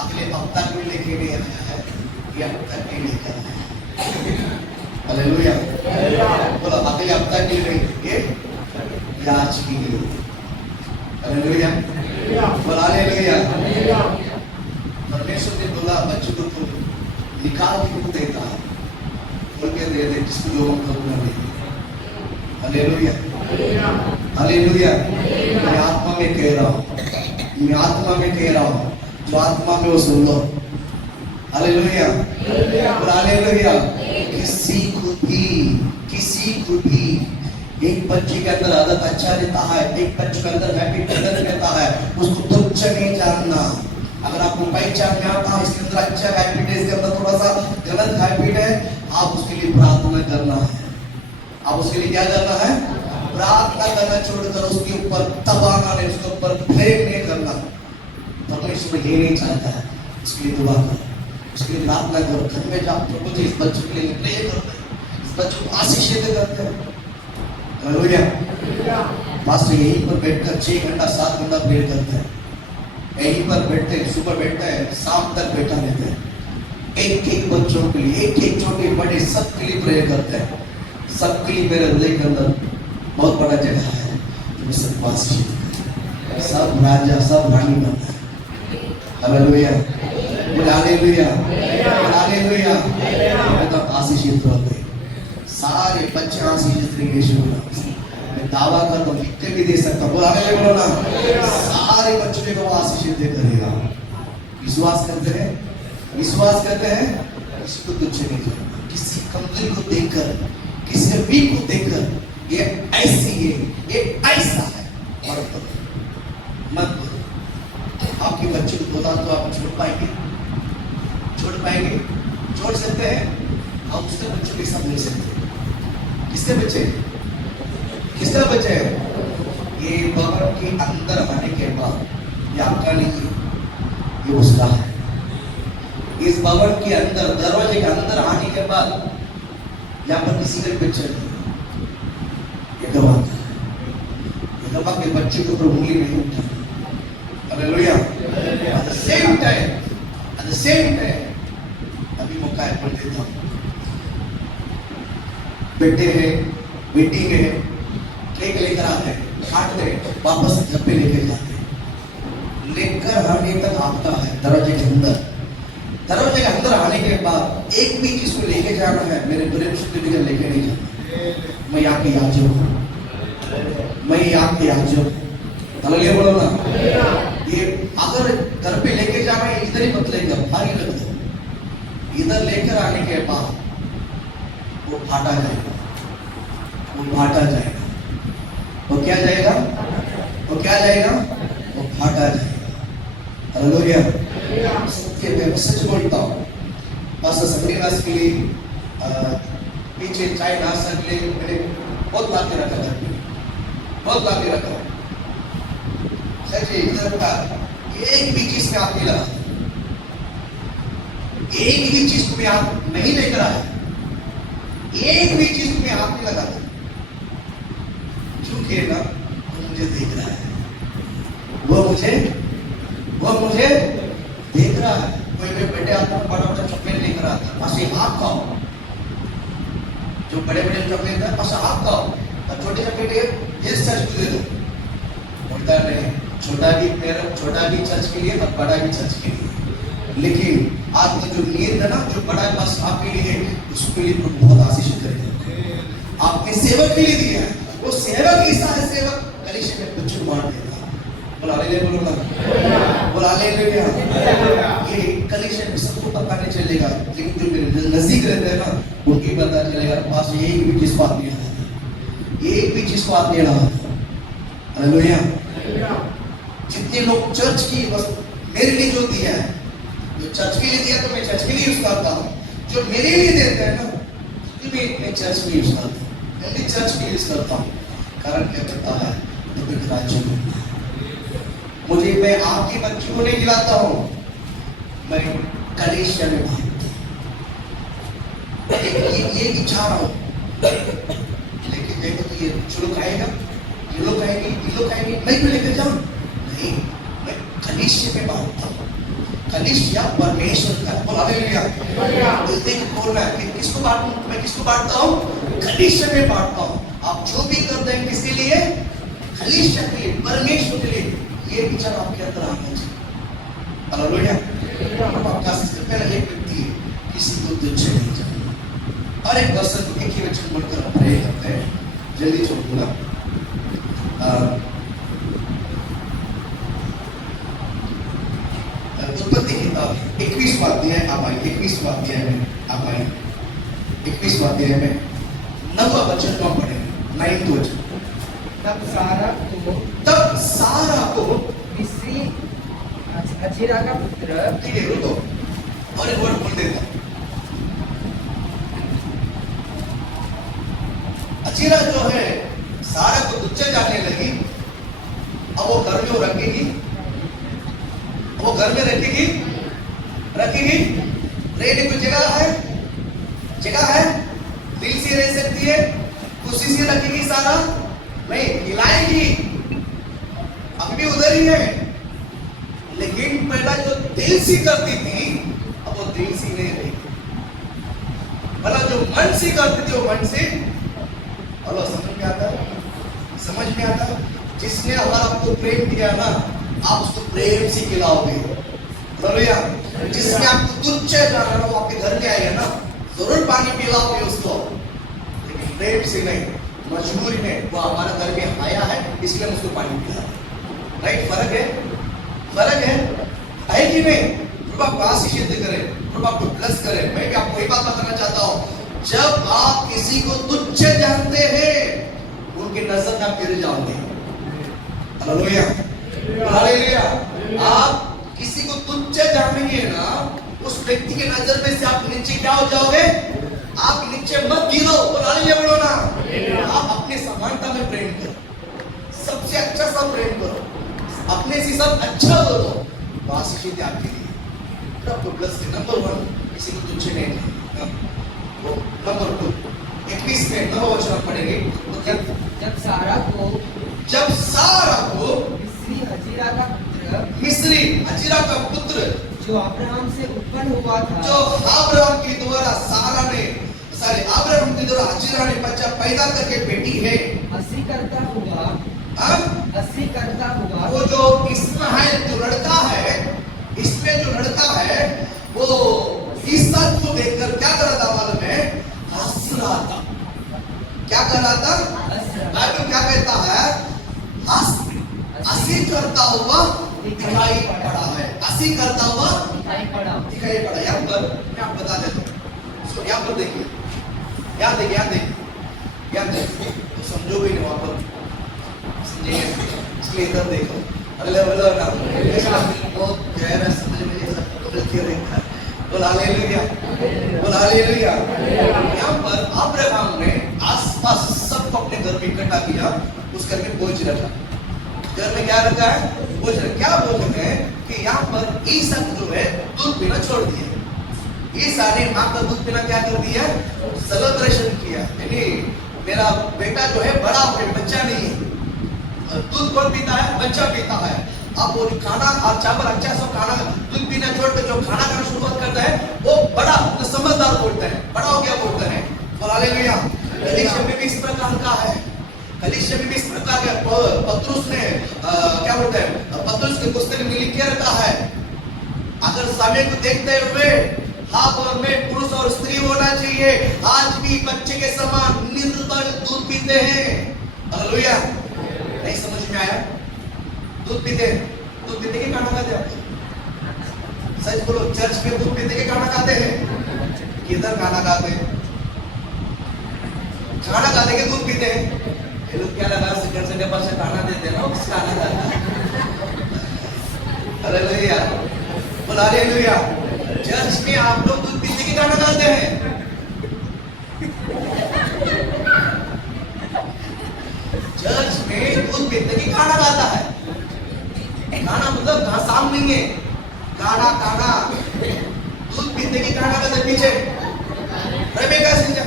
अगले हफ्ता भी लेके नहीं आया है, ये हफ्ता नहीं लेकर आया है। हालेलुया, बोला अगले हफ्ता के लिए ये आज के लिए। हालेलुया, बोला हालेलुया। परमेश्वर ने बोला बच्चों को तुम निकाल के क्यों देता है, बोल के दे दे जिसको लोगों को ना दे। Hallelujah, hallelujah. मैं आत्मा में कह रहा हूँ, मैं आत्मा में कह रहा हूँ, जो आत्मा में वो सुन लो। Hallelujah, hallelujah. किसी को भी एक बच्चे के अंदर आदत अच्छा रहता है, एक बच्चे के अंदर हैबिट गलत रहता है, उसको तुच्छ नहीं जानना। अगर आपको पहचान में आता है इसके अंदर अच्छा हैबिट है, इसके अंदर थोड़ा सा गलत हैबिट है, आप उसके लिए प्रार्थना करना है। आप उसके लिए क्या करना है? प्रार्थना करना छोड़कर उसके ऊपर दबाना नहीं, उसके ऊपर प्रेम नहीं करना। परमेश्वर ये नहीं चाहता है, उसके लिए दुआ करो, उसके लिए प्रार्थना करो। घर में जाओ, प्रभु जी इस बच्चे के लिए प्रे करते हैं, इस बच्चे को आशीष करते हैं। हालेलुया। पास्टर यहीं पर बैठकर 6 घंटा 7 घंटा प्रे करते हैं, यहीं पर बैठते हैं, सुबह बैठते हैं, शाम तक बैठा रहते हैं। एक बच्चों के लिए, एक छोटे बड़े सबके लिए प्रे करते हैं। सबके लिए मेरे हृदय के अंदर बहुत बड़ा जगह है, तुम्हें सबको आशीषित करेगा। सब राजा सब रानी बनना है। हालेलुया, बोल हालेलुया, बोल हालेलुया। मैं तो आशीषित होंगे, सारे बच्चे आशीषित रहेंगे यीशु के नाम से। मैं दावा करता हूँ, लिख के भी दे सकता हूँ। बोल हालेलुया बोलो ना। सारे बच्चों को आशीषित दे करेगा। विश्वास करते हैं, विश्वास करते हैं, किसी को तुच्छ नहीं करेगा। किसी कमजोरी को देखकर, किसी वीक को देखकर ये ऐसी है, ये ऐसा है, मत बोलो, मत बोलो। आपके बच्चे को बोला तो आप छोड़ पाएंगे? छोड़ पाएंगे? छोड़ सकते हैं? हम उसके बच्चों के साथ मिल सकते हैं। किसके बच्चे? किसका बच्चे है? ये भवन के अंदर आने के बाद, ये आपका नहीं है, ये उसका है। इस भवन के अंदर, दरवाजे के अंदर आने के बाद यहाँ पर किसी का बच्चा नहीं, ये गवाह का है। ये गवाह के बच्चे के ऊपर उंगली नहीं उठाना। Hallelujah. At the same time, अभी मौका है पढ़ देता हूँ। बेटे हैं, बेटी है, केक लेकर आते हैं, काटते हैं, वापस घर पे लेके जाते हैं। लेकर आने तक आपका है, दरवाजे के अंदर। दरवाजे के अंदर आने के बाद एक भी चीज को लेके जाना है, मेरे ब्रेन सर्टिफिकेट लेके नहीं जाना। मैं यहाँ के याजक हूँ, मैं यहाँ के याजक हूँ। हालेलुया बोलो ना। ये अगर घर पे लेके जाना है, इधर ही मत लेकर, भारी रख दो। इधर लेकर आने के बाद वो फाटा जाएगा, वो फाटा जाएगा, वो क्या जाएगा? वो क्या जाएगा? वो फाटा जाएगा। हालेलुया। सत्य में सच बोलता हूँ। पास्टर सबरीनास के लिए पीछे चाय नाश्ता के लिए मैंने बहुत लाके रखा घर पे, बहुत लाके रखा। सच इधर का एक भी चीज में आप नहीं लगा, एक भी चीज को भी आप नहीं लेकर आए, एक भी चीज को भी आप नहीं लगा, क्योंकि ना वो मुझे देख रहा है, वो मुझे देख रहा है। कोई मेरे बेटे आता है, बड़ा बड़ा चॉकलेट लेकर आता है, बस ये आप खाओ। जो बड़े बड़े चॉकलेट है, बस आप खाओ, और छोटे चॉकलेट ये चर्च को दे दो। बोलता नहीं, छोटा भी चर्च के लिए और बड़ा भी चर्च के लिए। लेकिन आज का जो नीयत है ना, जो बड़ा है बस आपके लिए, उसके लिए बहुत आशीषित करेगा। आपने सेवक के लिए दिया है, वो सेवक ऐसा है, सेवक कलीसिया में बच्चों बांट देता। बोला हालेलुया बोलो ना, बोला हालेलुया। ये कलीसिया में सबको पता नहीं चलेगा, लेकिन जो मेरे नजदीक रहते हैं ना, उनकी पता चलेगा। पास एक भी चीज को आप नहीं लाता, एक भी चीज को आप नहीं लाता। हालेलुया। जितने लोग चर्च की बस मेरे लिए जो दिया है, जो चर्च के लिए दिया तो मैं चर्च के लिए यूज करता हूँ, जो मेरे लिए देता है ना, मैं चर्च में यूज करता हूँ, मैं भी चर्च में यूज करता हूँ। कारण क्या करता है? तो राज्य में मुझे, मैं आपके बच्चों को नहीं खिलाता हूँ, मैं कलीसिया में बांटता हूँ। ये इच्छा रहा हूँ, लेकिन देखो तो ये जो खाएगा, ये लोग खाएंगे, ये लोग खाएंगे, मैं क्यों लेकर जाऊँ? नहीं, मैं कलीसिया में बांटता हूँ। कलीसिया परमेश्वर का, बोल हालेलुया। देखिए बोलना है, किसको बांटूं? मैं किसको बांटता हूँ? कलीसिया में बांटता हूँ। आप जो भी करते हैं किसके लिए? कलीसिया के लिए, परमेश्वर के लिए। ये विचार आपके अंदर आना चाहिए। हालेलुया। आपका सबसे पहला एक व्यक्ति है, किसी को तुच्छ नहीं जानना। और एक पर्सन एक ही वचन बोलकर प्रे करते हैं, जल्दी छोड़ बोला। उत्पत्ति किताब 21वां अध्याय आप आइए, 21वां अध्याय में आप आइए, 21वां अध्याय में 9वां वचन को पढ़ेंगे, 9th वचन। तब सारा को मिस्री अजीरा का पुत्र, ठीक है रुको, और एक वर्ड बोल देता। अजीरा जो है सारा को तुच्छ जानने लगी। अब वो घर में वो रखेगी, वो घर में रखेगी, रहने को जगह है, दिल से रह सकती है, खुशी से रखेगी सारा, नहीं हिलाएगी, अब भी उधर ही है। लेकिन पहला जो दिल से करती थी, अब वो दिल से नहीं रही। मतलब जो मन से करती थी, वो मन से, हेलो समझ में आता है? समझ में आता? जिसने अगर आपको प्रेम दिया ना, आप उसको प्रेम से खिलाओगे। हालेलुया। जिसने आपको तुच्छ जाना ना, वो आपके घर में आएगा ना, जरूर पानी पिलाओगे उसको, लेकिन प्रेम से नहीं, मजबूरी में। वो हमारा घर में आया है इसलिए हम उसको पानी पिला। राइट? फर्क है, फर्क है कि नहीं? प्रभु आपको आशीषित करे, प्रभु आपको ब्लेस करे। मैं भी आपको एक बात बताना चाहता हूँ, जब आप किसी को तुच्छ जानते हैं, उनके नजर में आप गिर जाओगे। Hallelujah, hallelujah. आप किसी को तुच्छ जानेंगे ना, उस व्यक्ति के नजर में से आप नीचे क्या हो जाओगे? आप नीचे मत गिरो। और हालेलुया बोलो ना। आप अपने समानता में प्रेम करो, सबसे अच्छा सब प्रेम करो, अपने से सब अच्छा बोलो, तो आशीषित है आपके लिए। आपको प्लस नंबर 1, किसी को तुच्छ नहीं करना। वो नंबर 2, 21 में 9 वचन पढ़ेंगे। तो जब सारा को मिस्री हजीरा का पुत्र जो अब्राहम से उत्पन्न हुआ था, जो अब्राहम के द्वारा अब्राहम के द्वारा हजीरा ने बच्चा पैदा करके बेटी है, हंसी करता हुआ वो जो इस्माइल जो लड़का है, इसमें जो लड़का है, वो ईसाक को देखकर क्या कर रहा था मालूम है? हंस रहा था। क्या कर रहा था? बाइबल क्या कहता है? हंसी करता हुआ दिखाई पड़ा है। हंसी करता हुआ दिखाई पड़ा। यहाँ पर मैं आपको बता देता हूँ। यहाँ पर देखिए, यहाँ देखिए, तो समझो भी नहीं, वहां पर समझेंगे, इसलिए इधर देखो। अरे बोलो ना, वो गहरा समझ में बोल हालेलुया। यहाँ पर अब्राहम ने आसपास सबको अपने घर में इकट्ठा किया, उस घर में बोझ रखा। घर में क्या रखा है? बोझ रखा। क्या बोल रहे हैं कि यहाँ पर ईसाक जो है दूध पीना छोड़ दिया। ईसा ने माँ का दूध पीना क्या कर दिया? सेलिब्रेशन किया। यानी मेरा बेटा जो है बड़ा हो गया, बच्चा नहीं है। दूध कौन पीता है? बच्चा पीता है। अब वो खाना और चावल अच्छा सा खाना, दूध पीना छोड़कर जो खाना खाना शुरुआत करता है, वो बड़ा तो समझदार बोलता है, बड़ा हो गया बोलता है। और हालेलुया। कलीसिया में भी इस प्रकार का है, कलीसिया में भी इस प्रकार का। पतरस ने क्या बोलते हैं? पतरस के पुस्तक में लिख के रखा है, अगर समय को देखते हुए आप और मैं पुरुष और स्त्री होना चाहिए, आज भी बच्चे के समान निर्बल दूध पीते हैं। हालेलुया। नहीं समझ में आया? दूध पीते के खाना खाते हैं? सच बोलो, चर्च में दूध पीते के खाना खाते हैं? किधर खाना खाते हैं? खाना खाते के दूध पीते हैं? ये लोग क्या लगा सेकंड संडे पर से खाना देते हैं ना, उस खाना खाते हैं। हालेलुया, बोल हालेलुया। चर्च में आप लोग दूध पीते के खाना खाते हैं? चर्च में दूध पीते के खाना खाता है। खाना मतलब घासाम नहीं है, खाना दूध पीते के खाना खाते। पीछे रेबेका सिंजा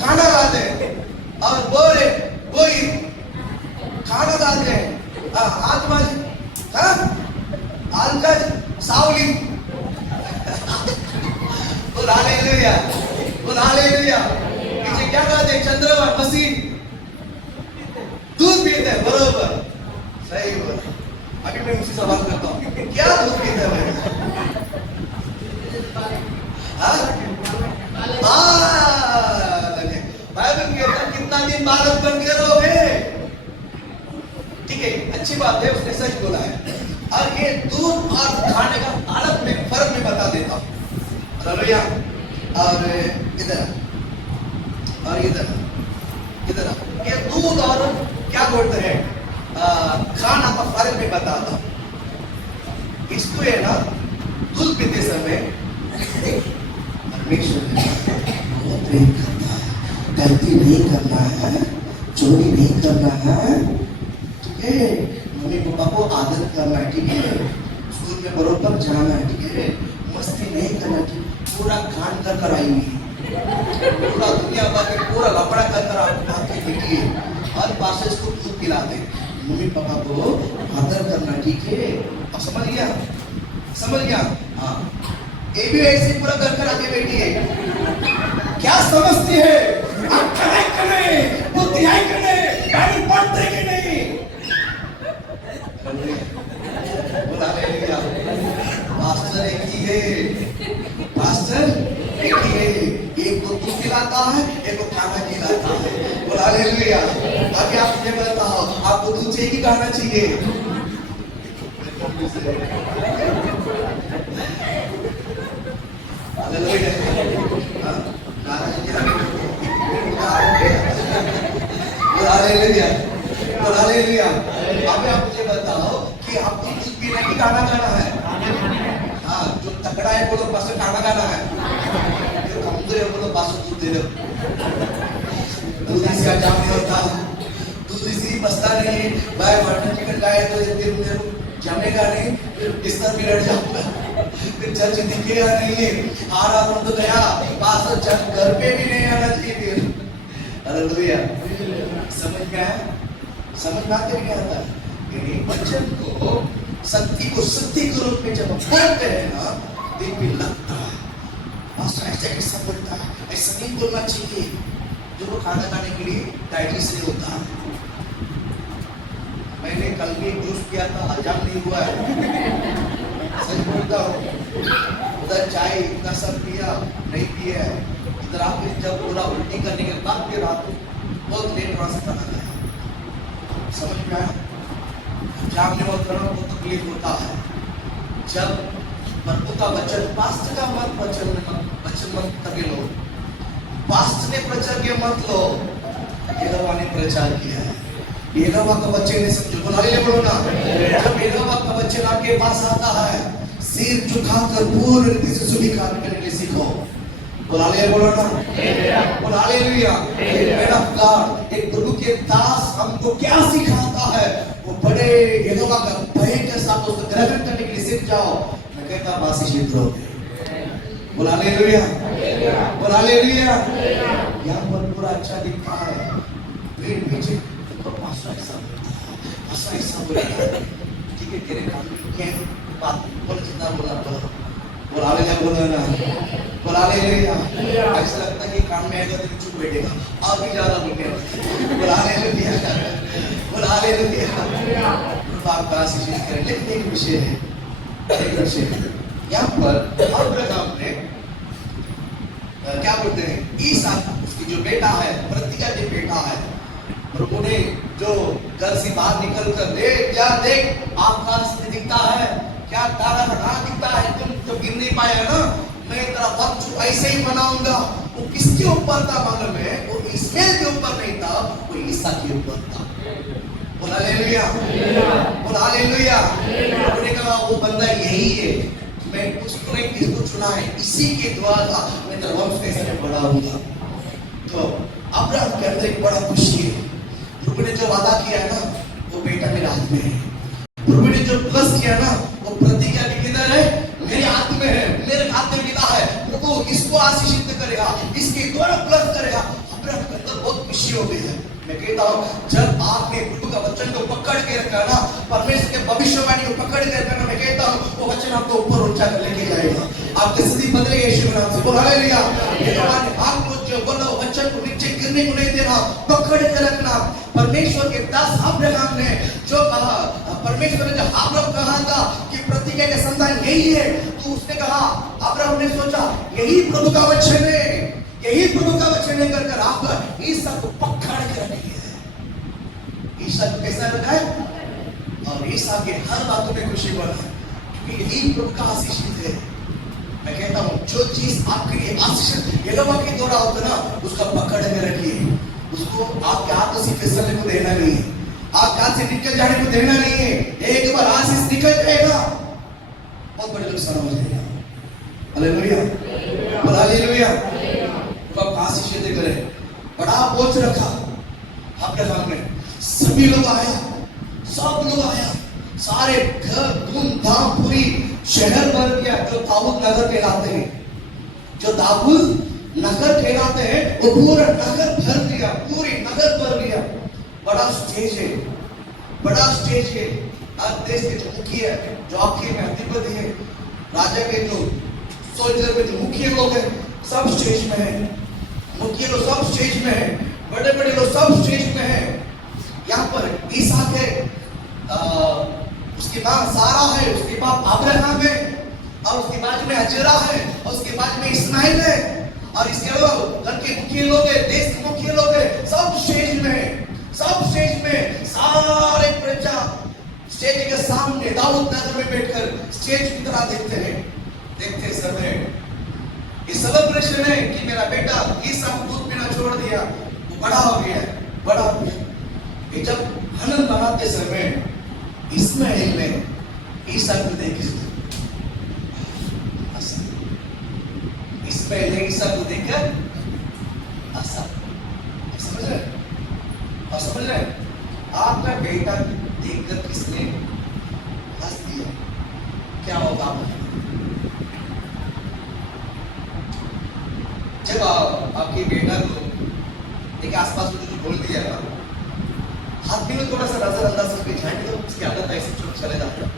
खाना खाते हैं, और बोले कोई खाना खाते हैं। आत्मा आलकज सावली बोल हालेलुया, बोल हालेलुया। पीछे क्या खाते हैं? चंद्रमा मसीह दूध पीते हैं। बरोबर, सही बोला। अभी मैं उसी सवाल करता हूँ, क्या दूध पीता है? बाइबल कहता कितना दिन बालक बन के रहोगे? ठीक है, अच्छी बात है, उसने सच बोला है। और ये दूध और खाने का हालत में फर्क में बता देता हूँ। हालेलुया। और इधर ये दूध और क्या बोलते हैं खाना का फर्क में बताता हूँ। इसको है ना, दूध पीते समय परमेश्वर प्रेम करता है, गलती नहीं करना है, चोरी नहीं करना है, ठीक है? मम्मी पापा को आदर करना है, ठीक है? स्कूल में बरोबर जाना है, ठीक है? मस्ती नहीं करना, ठीक? पूरा खान कर आएंगी, पूरा दुनिया भर में पूरा लपड़ा कर आपको बात की और पास को दूध पिलाते। मम्मी पापा को आदर करना, ठीक है? अब समझ गया? हाँ, ये भी ऐसे पूरा कर आगे बैठी है। क्या समझती है? आप बुद्धियाई करने, को दूध पिलाता है, एक को खाना खिलाता है। बोला हालेलुया। अभी आप मुझे बताओ, आपको दूध चाहिए कि खाना चाहिए? हालेलुया। हालेलुया। हालेलुया। अभी आप मुझे बताओ कि आपको दूध पीना कि खाना खाना है? हाँ, जो तगड़ा है बोलो बस खाना खाना है, जो कमजोर है बोलो बस दूध दे दो। दूध इसका जाम नहीं होता, दूध इसी बसता नहीं है। भाई मटन चिकन खाए तो फिर मुझे जमेगा नहीं, फिर बिस्तर भी लड़ जाऊंगा, फिर चर्च दिखेगा नहीं। आ रहा हूं तो गया पास चर्च घर पे भी नहीं आना चाहिए फिर। हालेलुया। समझ में आया? समझ में आते नहीं आता? यानी वचन को सत्य को सत्य के रूप में जब बोलते हैं ना, दिल में लगता है पास्टर ऐसा कैसा बोलता है, ऐसा नहीं बोलना चाहिए। जो वो खाना खाने के लिए डाइटिस नहीं होता। मैंने कल भी जूस किया था, हजम नहीं हुआ है, सच बोलता हूँ। उधर चाय इतना सब पिया नहीं पिया है, इधर आके जब पूरा उल्टी करने के बाद फिर रात को बहुत लेट रास्ता खाना खाया। समझ में आया? जागने और करना बहुत तकलीफ होता है। जब प्रभु का वचन, पास्टर का मत वचन मत तभी लो, पास्टर ने प्रचार किया मत लो, यहोवा ने प्रचार किया है। यहोवा का वचन ने समझो, बोला ले बोलो ना। जब यहोवा का वचन आपके पास आता है, सिर झुकाकर पूर्ण रीति से स्वीकार करने के लिए सीखो। बोला ले बोलो ना। बोला हालेलुया। मेरा गॉड, एक प्रभु के दास हमको क्या सिखाता है, वो बड़े यहोवा का भय के साथ उसको ग्रहण करने के लिए सीख जाओ। मैं कहता बासी क्षेत्र हो गए। बोला हालेलुया। बोला हालेलुया। यहाँ पर पूरा अच्छा दिखता है, भीड़ पीछे तो पास्टर ऐसा बोलता है, पास्टर ऐसा बोलता है। ठीक है, तेरे काम में क्या बात बोल, जितना बोला बोलो। बोला हालेलुया बोलो ना। बोला हालेलुया। ऐसा लगता है कि काम में आएगा तो चुप बैठेगा, और भी ज्यादा बोलेगा। बोला हालेलुया। बोला हालेलुया। बात का आशीष करें, लेकिन एक विषय है, एक विषय है। यहाँ पर अब्राहम ने क्या बोलते हैं, ईसा उसकी जो बेटा है, प्रतिज्ञा के बेटा है, प्रभु ने जो घर से बाहर निकल कर देख आकाश में दिखता है, क्या तारा बना दिखता है, तुम तो गिर नहीं पाया ना, मैं तेरा वक्त ऐसे ही बनाऊंगा। वो किसके ऊपर था मालूम है? वो इस्माइल के ऊपर नहीं था, वो ईसा के ऊपर था। बोला हालेलुया। बोला हालेलुया। उन्होंने कहा वो बंदा यही है, मैं उसको नहीं किसको चुना है, इसी के द्वारा मैं तेरा वंश कैसे बढ़ाऊंगा। तो अब्राहम के अंदर एक बड़ा खुशी है। प्रभु ने जो वादा किया है ना, वो बेटा मेरे हाथ में है। प्रभु ने जो प्लस किया ना, वो प्रतिज्ञा भी किधर है? मेरे हाथ में है, मेरे हाथ में मिला है। प्रभु इसको आशीषित करेगा, इसके द्वारा प्लस करेगा। अब्राहम के अंदर बहुत खुशी हो गई है। मैं कहता हूँ, जब आपने प्रभु का वचन को पकड़ के रखा ना, परमेश्वर के भविष्यवाणी को पकड़ के रखा ना, मैं कहता हूँ वो वचन आपको ऊपर ऊंचा कर लेके जाएगा। आपकी स्थिति बदलेगी यीशु के नाम से। बोल हालेलुया। आपको जो बोला वचन को नीचे गिरने को नहीं देना, पकड़ के रखना। परमेश्वर के दास अब्राहम ने जो कहा, परमेश्वर ने जब अब्राहम कहा था कि प्रतिज्ञा के संतान यही है, तो उसने कहा, अब्राहम ने सोचा यही प्रभु का वचन है, यही प्रभु का वचन लेकर कर आप ईसा को पकड़ के रखिए। ईसा को कैसा रखा है? और ईसा के हर बातों में खुशी बना, क्योंकि यही प्रभु का आशीषित है। मैं कहता हूँ, जो चीज आपके लिए आशीषित यहोवा के द्वारा होता ना, उसका पकड़ के रखिए। उसको आपके हाथों से फिसलने को देना नहीं है, आपके हाथ से निकल जाने को देना नहीं है। एक बार आशीष निकल जाएगा, बहुत बड़े नुकसान हो जाएगा। हालेलुया। बोल हालेलुया। तो आशीष दे करे, बड़ा बोझ रखा अब्राहम ने। सभी लोग आया, सब लोग आया, सारे घर धूमधाम, पूरी शहर भर गया। जो दाऊद नगर कहलाते हैं, जो दाऊद नगर कहलाते हैं, वो पूरा नगर भर गया, पूरी नगर भर गया। बड़ा स्टेज है, बड़ा स्टेज है। आज देश के जो मुखिया, जो आपके में अधिपति है, राजा के जो सोल्जर में जो मुखिया लोग हैं, सब स्टेज में है। मुखिया लोग सब स्टेज में है, बड़े बड़े लोग सब स्टेज में है। यहाँ पर ईसा है, उसके बाद सारा है, उसके बाद अब्राहम है, और उसके बाद में हजरा है, और उसके बाद में इस्माइल है। और इसके अलावा घर के मुखिया लोग हैं, देश के मुखिया लोग हैं, सब स्टेज में सारे प्रजा स्टेज के सामने दाऊद नगर में बैठकर स्टेज की तरह देखते समय ये सेलिब्रेशन है कि मेरा बेटा ईसा दूध पीना छोड़ दिया, वो बड़ा हो गया। ये जब हनन बनाते समय इस्माइल ने ईसा को देखकर समझ रहे आपका बेटा देखकर किसने हंस दिया, क्या होगा? जब आपके बेटा को एक आसपास में बोल दिया हाथ भी में थोड़ा सा नजरअंदाज करके जाएंगे तो उसकी आदत ऐसे चले जाते हैं।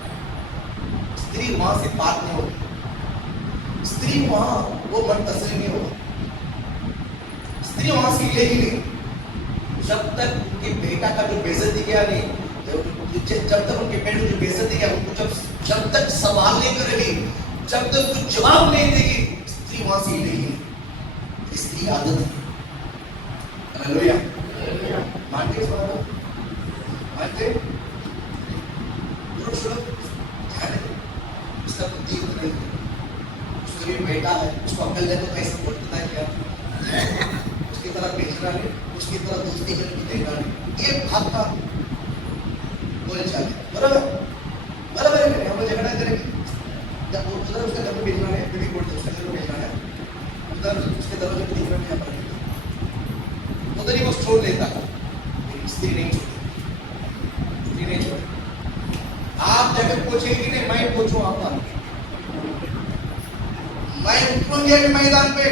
स्त्री वहां से पार नहीं होगी, स्त्री वहां वो मन तस्लीम नहीं होगा, स्त्री वहां से ले ही नहीं जब तक उनके बेटा का जो बेइज्जती किया नहीं, जब तक उनके बेटे जो बेइज्जती किया उनको जब तक सवाल नहीं करेगी, जब तक कुछ जवाब नहीं देगी, स्त्री वहां से ले ही नहीं। स्त्री आदत है। हालेलुया, मानते इस बात को? मानते? पुरुष लोग ध्यान दें, उसका बुद्धि उतना ही है, उसका भी बेटा है, उसको अकल है तो कैसे बोलता है क्या? उसकी तरफ भेजना नहीं, उसकी तरफ दोस्ती करके देखना नहीं, ये भागता बोले चाले, बराबर है नहीं? हम लोग झगड़ा करेंगे, जब वो उधर उसका घर में भेजना है, फिर भी बोलते उसका घर में भेजना है, उधर उसके दरवाजे पे देखना नहीं, पर उधर ही वो छोड़ देता है, स्त्री नहीं छोड़े। आप जगह पूछेगी नहीं, मैं पूछूं आपका, मैं उतरूंगी मैदान पे,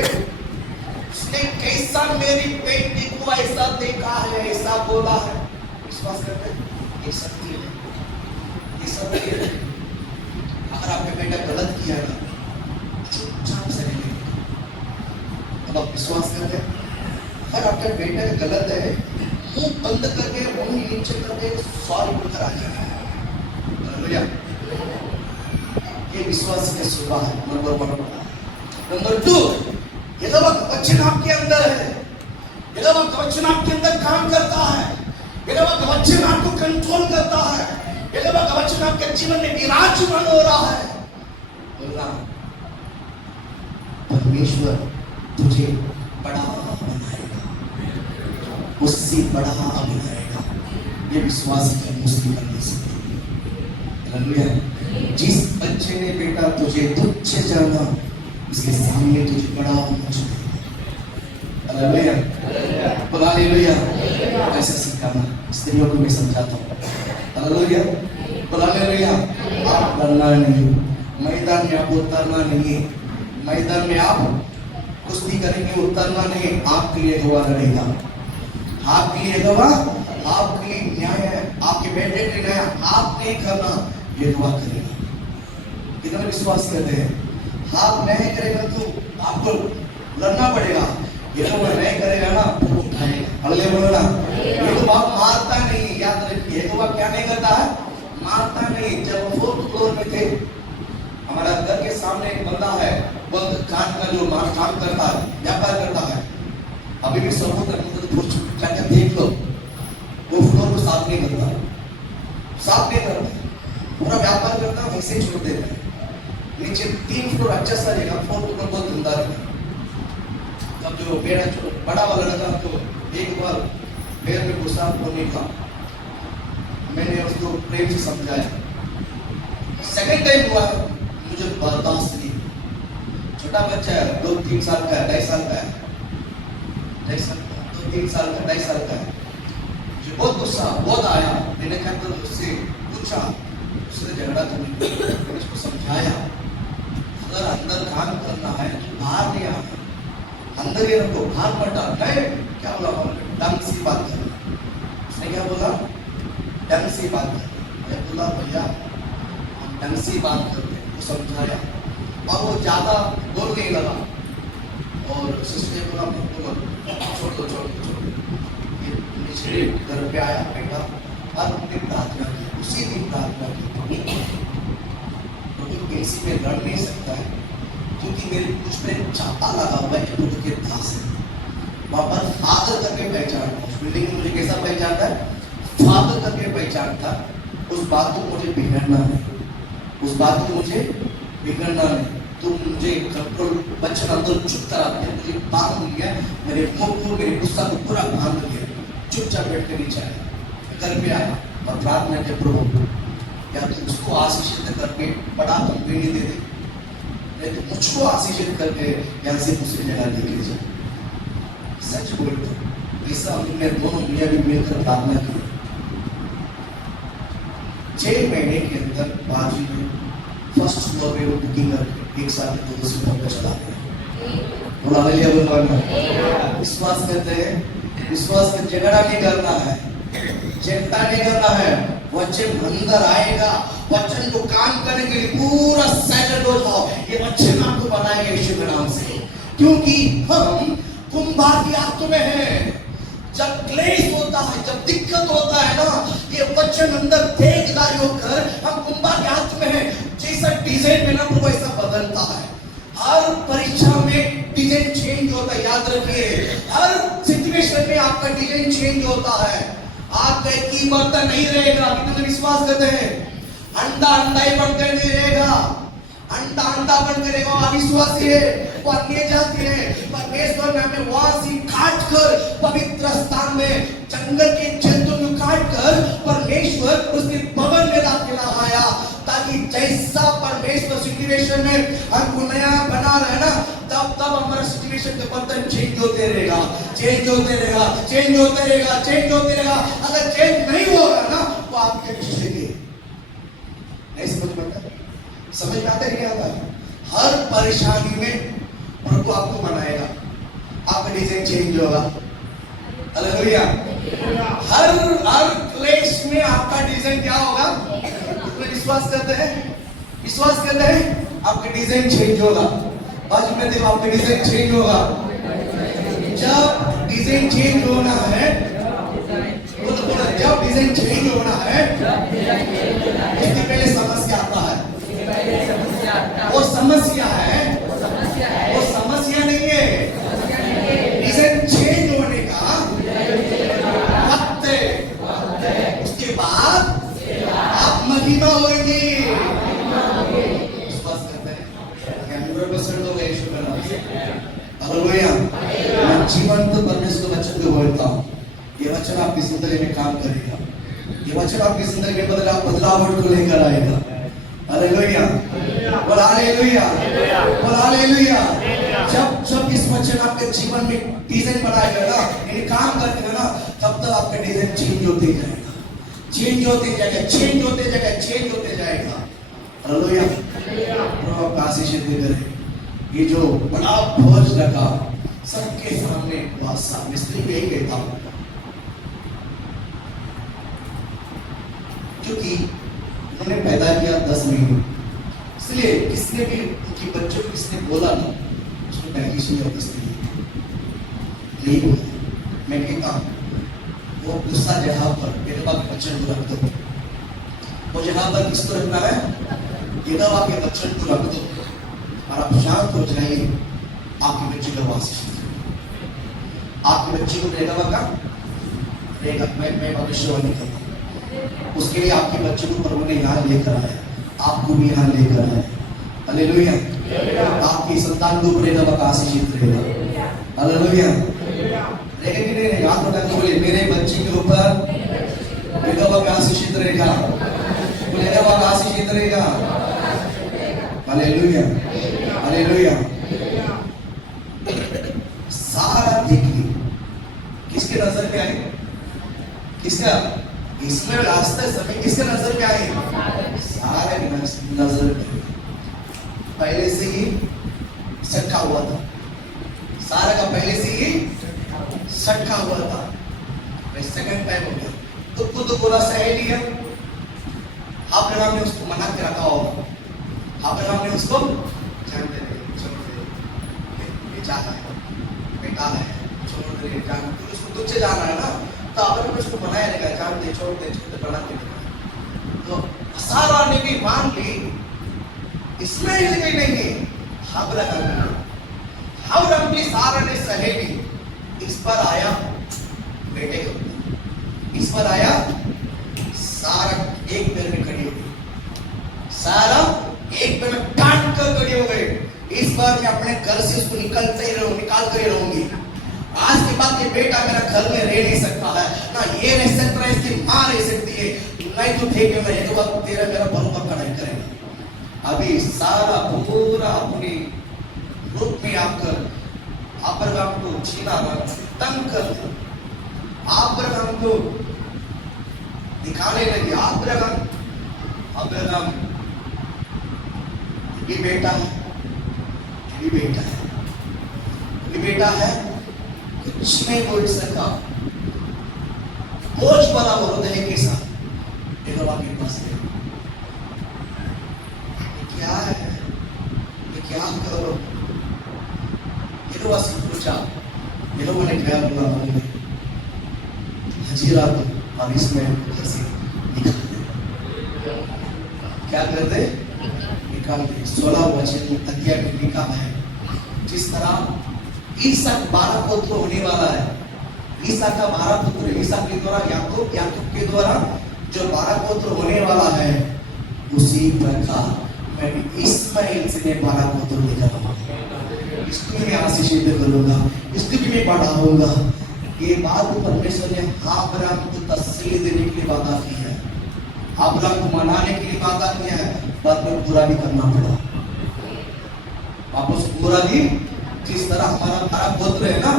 उसने कैसा मेरी बेटी को ऐसा देखा है, ऐसा बोला है, विश्वास करते हैं? ये सत्य है, ये सत्य है। अगर आपका बेटा गलत किया है चुपचाप से नहीं, अब आप विश्वास करते हैं? अगर आपका बेटा गलत है मुंह बंद करके मुंह नीचे करके सॉरी बोलकर आ जाए। हालेलुया, ये विश्वास की सुबह है। नंबर 1। नंबर 2, यदि वचन आपके अंदर है, यदि वचन आपके अंदर काम करता है, यदि वचन आपको कंट्रोल करता है, यदि वचन आपके जीवन में विराजमान हो रहा है, बोलना परमेश्वर तुझे बड़ा बनाएगा, उससे बड़ा बनाएगा। ये विश्वास की मुस्लिम बन सकती है। हालेलुया, जिस बच्चे ने बेटा तुझे तुच्छ जाना, उसके सामने तुझे बड़ा होना चाहिए। हालेलुया, हालेलुया, ऐसा सिखाना स्त्रियों को मैं समझाता हूँ। हालेलुया, हालेलुया, आप डरना नहीं, मैदान में आप उतरना नहीं, मैदान में आप कुश्ती करेंगे, उतरना नहीं, आपके लिए गवाह रहेगा, आपके लिए गवाह, आपके लिए न्याय है, आपके बेटे के न्याय आप नहीं करना, ये गवाह करेगा। कितना विश्वास करते हैं? आप नहीं करेगा तो आपको लड़ना पड़ेगा, ये तो नहीं करेगा ना तो उठाएगा। हालेलुया, ये तो बाप मारता नहीं, याद रखिए, ये तो बाप क्या नहीं करता है? मारता नहीं। जब 4th फ्लोर में थे, हमारा घर के सामने एक बंदा है, वो कान का जो काम करता है, व्यापार करता है, अभी भी समुद्र क्या देख लो, वो फ्लोर को साफ नहीं करता, पूरा व्यापार करता है, वैसे छोड़ देता है। नीचे 3 फ्लोर अच्छा सा रहेगा, 4th फ्लोर बहुत धंधा रहेगा। तब जो बड़ा वाला लड़का तो एक बार पैर में गुस्सा होने का, मैंने उसको प्रेम से समझाया। सेकंड टाइम हुआ, मुझे बर्दाश्त नहीं, छोटा बच्चा है, 2-3 साल का है, 2.5 साल का है, 2.5 साल का, 2-3 साल का, 2.5 साल का है, जो बहुत गुस्सा बहुत आया। मैंने क्या तो उससे पूछा, उससे झगड़ा करने, मैंने उसको समझाया, अगर अंदर काम करना है बाहर नहीं आना, अंदर ही रखो, बाहर मत डाल। क्या बोला? ढंग से बात कर। उसने क्या बोला? ढंग से बात कर। मैं बोला भैया हम ढंग से बात करते हैं, वो समझाया और वो ज्यादा बोल नहीं लगा। और सिस्टर ने बोला छोड़ दो। ये नीचे घर पे आया बेटा और हमने प्रार्थना की, उसी दिन प्रार्थना की, क्योंकि किसी में लड़ नहीं सकता है, क्योंकि मेरे कुछ में चापा लगा हुआ है, तो से। वहां पर फादर करके पहचान था। उस बिल्डिंग में मुझे कैसा पहचान था? फादर करके पहचान था। उस बात को मुझे बिगड़ना नहीं, उस बात को मुझे बिगड़ना नहीं। तो मुझे कंट्रोल बच्चन अंदर चुप करा दिया, मुझे बांध लिया, मेरे मुंह को, मेरे गुस्सा को पूरा बांध लिया। चुपचाप बैठ के नीचे आया, घर पे आया और प्रार्थना के प्रभु या तो उसको आशीषित करके बड़ा कंपनी दे दे, नहीं तो मुझको आशीषित करके यहाँ से दूसरी जगह लेके जा। सच बोलते ऐसा हमने दोनों मियाँ भी मिलकर प्रार्थना की। 6 महीने के अंदर बाजी में फर्स्ट फ्लोर में वो बुकिंग करके 1 साल में 200 कमरा चला गया। बोला हालेलुया, बोला विश्वास करते हैं। विश्वास का झगड़ा नहीं करना है, चिंता नहीं करना है। वचन अंदर आएगा, वचन को काम करने के लिए पूरा सैटल हो जाओ। ये वचन आपको बनाएगा यीशु के नाम से, क्योंकि हम कुंभार की हाथ में हैं। जब क्लेश होता है, जब दिक्कत होता है ना, ये वचन अंदर देखदारी होकर हम कुंभार के हाथ में हैं। जैसा डिजाइन में ना वो वैसा बदलता है। हर परीक्षा में डिजाइन चेंज होता है, याद रखिए। हर सिचुएशन में आपका डिजाइन चेंज होता है। आपका एक ही बर्तन नहीं रहेगा। कितने विश्वास करते हैं? अंडा अंडा ही बनकर नहीं रहेगा, अंडा अंडा बनकर रहेगा। अविश्वासी है, वो अन्य जाति है। परमेश्वर ने हमें वहां से काट कर पवित्र स्थान में जंगल के जंतु को काट कर परमेश्वर उसके भवन में लाया, ताकि जैसा परमेश्वर सिचुएशन में हमको नया बना रहे ना, तब तब हमारा सिचुएशन के बर्तन चेंज होते रहेगा, चेंज होते रहेगा, चेंज होते रहेगा, चेंज होते रहेगा। अगर चेंज नहीं होगा ना तो आप क्या सीखेंगे? नहीं समझ में आता? समझ में आता है क्या आता है? हर परेशानी में प्रभु आपको बनाएगा, आपका डिजाइन चेंज होगा। हालेलुया। हर क्लेश में आपका डिजाइन क्या होगा? विश्वास करते हैं? विश्वास करते हैं? आपका डिजाइन चेंज होगा। बाजू में देखो, आपका डिजाइन चेंज होगा। जब डिजाइन चेंज होना है, जब डिजाइन चेंज होना है, इसके पहले समस्या आता है। वो समस्या है, वो समस्या नहीं है। डिजाइन चेंज होने का वक्त है, उसके बाद आप महिमा होंगे। विश्वास करते हैं? 100% होगा यीशु के नाम से। हालेलुया। मैं जीवंत परमेश्वर वचन को बोलता हूँ, ये वचन आपकी जिंदगी में काम करेगा। ये वचन आपकी जिंदगी में बदलाव को लेकर आएगा। हालेलुया, बोला हालेलुया, बोला हालेलुया। जब इस वचन आपके जीवन में डिजाइन बनाएगा ना, ये काम करेगा ना, तब तक आपका डिजाइन चेंज होते जाएगा, चेंज होते जाएगा, चेंज होते जाएगा, चेंज होते जाएगा। हालेलुया। प्रभु आपका आशीष करे। ये जो बड़ा बोझ लगा सबके सामने, मिस्त्री पे ही कहता हूँ, क्योंकि उन्होंने पैदा किया 10 महीने, इसलिए किसने भी उनकी बच्चों को किसने बोला ना, उसको पहली सुनी और किसने नहीं बोला। मैं कहता हूँ वो गुस्सा जगह पर विधवा के बच्चन को रख दो। वो जगह पर किसको रखना है? विधवा के बच्चन को रख दो और आप शांत हो जाइए। आपके बच्चे का वास, आपके बच्चे को विधवा का रहेगा। मैं भविष्यवाणी करता हूँ, उसके लिए आपके बच्चे को प्रभु ने यहाँ लेकर आया, आपको भी यहाँ लेकर आया। हालेलुया। आपकी संतान को विधवा का आशीषित रहेगा। हालेलुया। रहेगा कि नहीं रहेगा? आप लोग बोले मेरे बच्चे के ऊपर विधवा का आशीषित रहेगा, विधवा का आशीषित रहेगा। Hallelujah, hallelujah. सारा देखिए किसके नजर में आए? किसका? इसमें रास्ता समय किसके नजर में आए? सारे नजर में पहले से ही सटका हुआ था। सारा का पहले से ही सटका हुआ था। सेकंड टाइम हो गया तो खुद बोला सहेली है। अब्राहम ने उसको मना के रखा होगा। अब्राहम ने उसको छोड़ दे, बेटा है, छोड़ दे, उसको तुझसे जाना है ना, तो अब्राहम ने उसको मनाया रहेगा, जान दे, छोड़ दे, बना के। तो सारा ने भी मान ली, इस्माइल भी नहीं, और अपनी सारा ने सहेली इस पर आया बेटे के ऊपर, इस पर आया सारा एक पैर में खड़ी हो गई, सारा एक पैर में काट कर खड़ी हो गई। इस बार मैं अपने घर से उसको निकालते ही रहूंगी। आज के बाद ये बेटा मेरा घर में रह नहीं सकता है, ना ये रह सकता है, इसकी मां रह सकती है, नहीं तो ठीक है मैं एक बार तेरा मेरा बरोबर कड़ाई करेंगे। अभी सारा पूरा अपनी रूप में आकर अब्राहम को छीना तंग कर अब्राहम को दिखाने लगी। अब्राहम ये बेटा है, ये बेटा है, ये बेटा है, कुछ नहीं बोल सका। बोझ भरा हृदय के साथ यहोवा के पास गए। क्या है, ये क्या करो? यहोवा से पूछा, यहोवा ने क्या बोला? हजीरा को और इसमें घर से निकाल दे। क्या कर दे? निकाल दे। 16 वचन अध्याय में लिखा है, जिस तरह ईसाक 12 पुत्र होने वाला है, ईसाक का 12 पुत्र, ईसाक के द्वारा याकूब, याकूब के द्वारा जो 12 पुत्र होने वाला है, उसी प्रकार मैं भी इस्माइल से 12 पुत्र निकालूंगा, इसको भी मैं आशीषित करूंगा, इसको भी मैं बढ़ाऊंगा। ये बात परमेश्वर ने अब्राहम को तसल्ली देने के लिए वादा की है, अब्राहम को मनाने के लिए वादा किया है, बाद में पूरा भी करना पड़ा। वापस पूरा भी, जिस तरह हमारा 12 पुत्र है ना,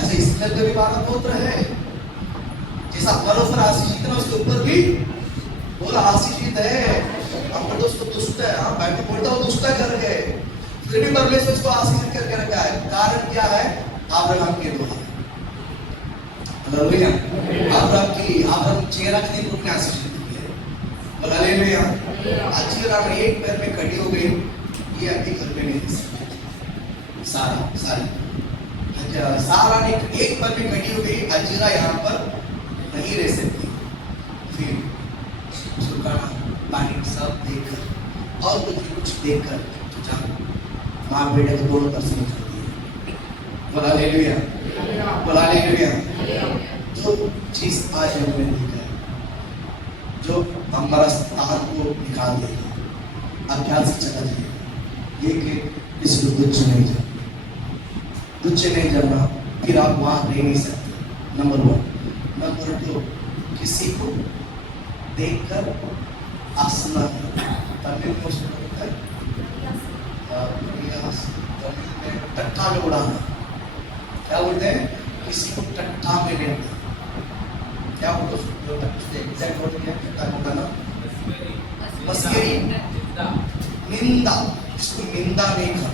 ऐसे इसराइल के भी 12 पुत्र है। जैसा हमारे ऊपर आशीषित है, उसके ऊपर भी बोला आशीषित है। हम बोलते उसको दुष्ट है, हाँ बाइबल बोलता है वो दुष्ट है करके, फिर भी परमेश्वर उसको आशीषित करके रखा है। कारण क्या है? अब्राहम के द्वारा। हालेलुया। अब्राहम चेहरा के रूप में आशीषित किया। हालेलुया। अजीरा में एक पैर में खड़ी हो गई, ये अभी घर में नहीं रह सकती। सारा ने एक पैर में खड़ी हो गई, अजीरा यहाँ पर नहीं रह सकती। फिर सुखाना पानी सब देखकर और कुछ देखकर माँ बेटे को दोनों तरफ से निकाल दिए। बोला हालेलुया, बोला हालेलुया। जो चीज आज हमने देखा है, जो हमारा स्थान को निकाल देगा, अज्ञान से चला जाएगा, ये कि किसी को तुच्छ नहीं जाना, तुच्छ नहीं जाना, फिर आप वहां रह नहीं सकते। नंबर 1। नंबर 2, किसी को देखकर हंसना, तमिल में उसको बोलते हैं टट्टा में उड़ाना। क्या बोलते हैं? किसी को टट्टा में लेना। क्या बोलते हैं? एग्जैक्ट वर्ड क्या है? टट्टा में उड़ाना, मस्करी, निंदा। इसको निंदा नहीं करना।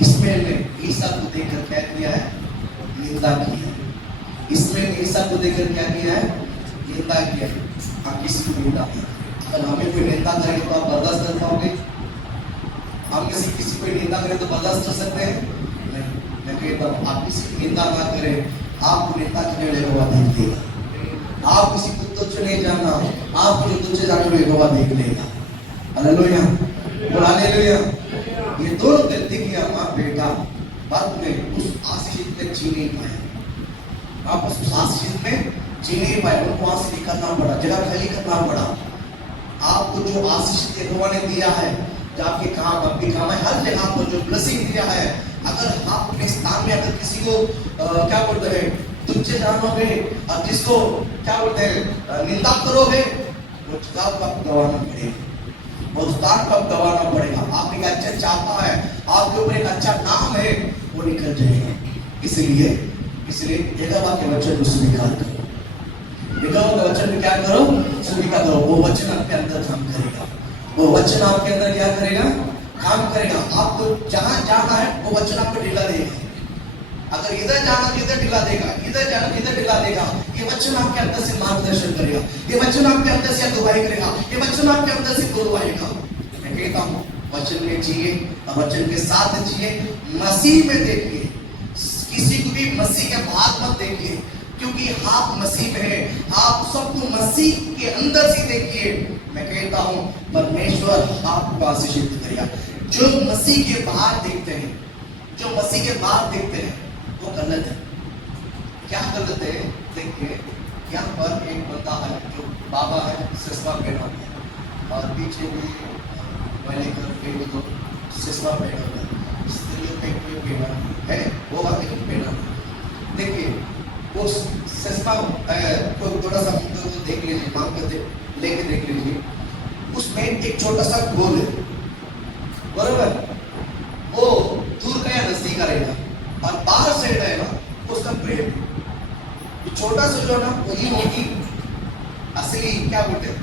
इसमें ने ईसा को देखकर क्या किया है? निंदा की है। इसमें ईसा को देखकर क्या किया है? निंदा किया है। आप किसी को निंदा करें, अगर हमें कोई निंदा करेंगे तो आप बर्दाश्त कर पाओगे? हम किसी को निंदा करें तो बर्दाश्त कर सकते हैं? नहीं। मैं कहता हूँ आप किसी की निंदा ना करें, आपको निंदा करने वाले यहोवा देख लेगा। आप किसी को तुच्छ नहीं जानना, आपको जो तुच्छ जाने वाले यहोवा देख लेगा। हालेलुया, बोला हालेलुया। ये दोनों गलती किया माँ बेटा, बाद में उस आशीष में जी नहीं पाए, आप उस आशीष में जी नहीं पाए, उनको वहां से निकलना पड़ा, जगह खाली करना पड़ा। आपको जो आशीष यहोवा ने दिया है, जो आपके काम, आपके काम है, हर जगह आपको जो ब्लेसिंग दिया है, अगर आप अपने स्थान में अगर किसी को क्या बोलते हैं तुच्छ जानोगे और जिसको क्या बोलते हैं निंदा करोगे, वो स्थान को आपको गंवाना पड़ेगा, वो स्थान को आपको गंवाना पड़ेगा। आप एक अच्छा चाहता है, आपके ऊपर एक अच्छा नाम है, वो निकल जाएगा। इसलिए यहोवा के वचन को स्वीकार करो, यहोवा के वचन में क्या करो? स्वीकार करो। वो वचन आपके अंदर काम करेगा, वो वचन आपके अंदर क्या करेगा? काम करेगा। आपको जहां जाना है वो वचन आपको ढीला देगा। अगर इधर जाना तो इधर ढीला देगा, इधर जाना तो इधर ढीला देगा। ये वचन आपके अंदर से मार्गदर्शन करेगा, ये वचन आपके अंदर से अगुवाई करेगा, ये वचन आपके अंदर से गुरुवाएगा। मैं कहता हूँ वचन में जिए और वचन के साथ जिए, मसीह में देखिए, किसी को भी मसीह के बाहर मत देखिए, क्योंकि आप मसीह में हैं, आप सबको मसीह के अंदर से देखिए। मैं कहता हूं परमेश्वर आपको आशीषित करेगा। जो मसीह के बाहर देखते हैं जो मसीह के बाद देखते हैं वो गलत है। क्या गलत है? देखिए यहाँ पर एक बंदा है जो बाबा है, सिस्मा पहना है और पीछे भी वाले का पेड़ तो सिस्मा पहना है, स्त्रियों पे कोई पहना है, वो बात नहीं पहना। देखिए वो सिस्मा को थोड़ा सा तो देख लीजिए, मांग कर लेके देख लीजिए, उसमें एक छोटा सा गोल है, बराबर? वो दूर का या नजदीक का रहेगा और बाहर से रहेगा उसका प्रेम। छोटा सा जो ना वही होगी असली, क्या बोलते हैं,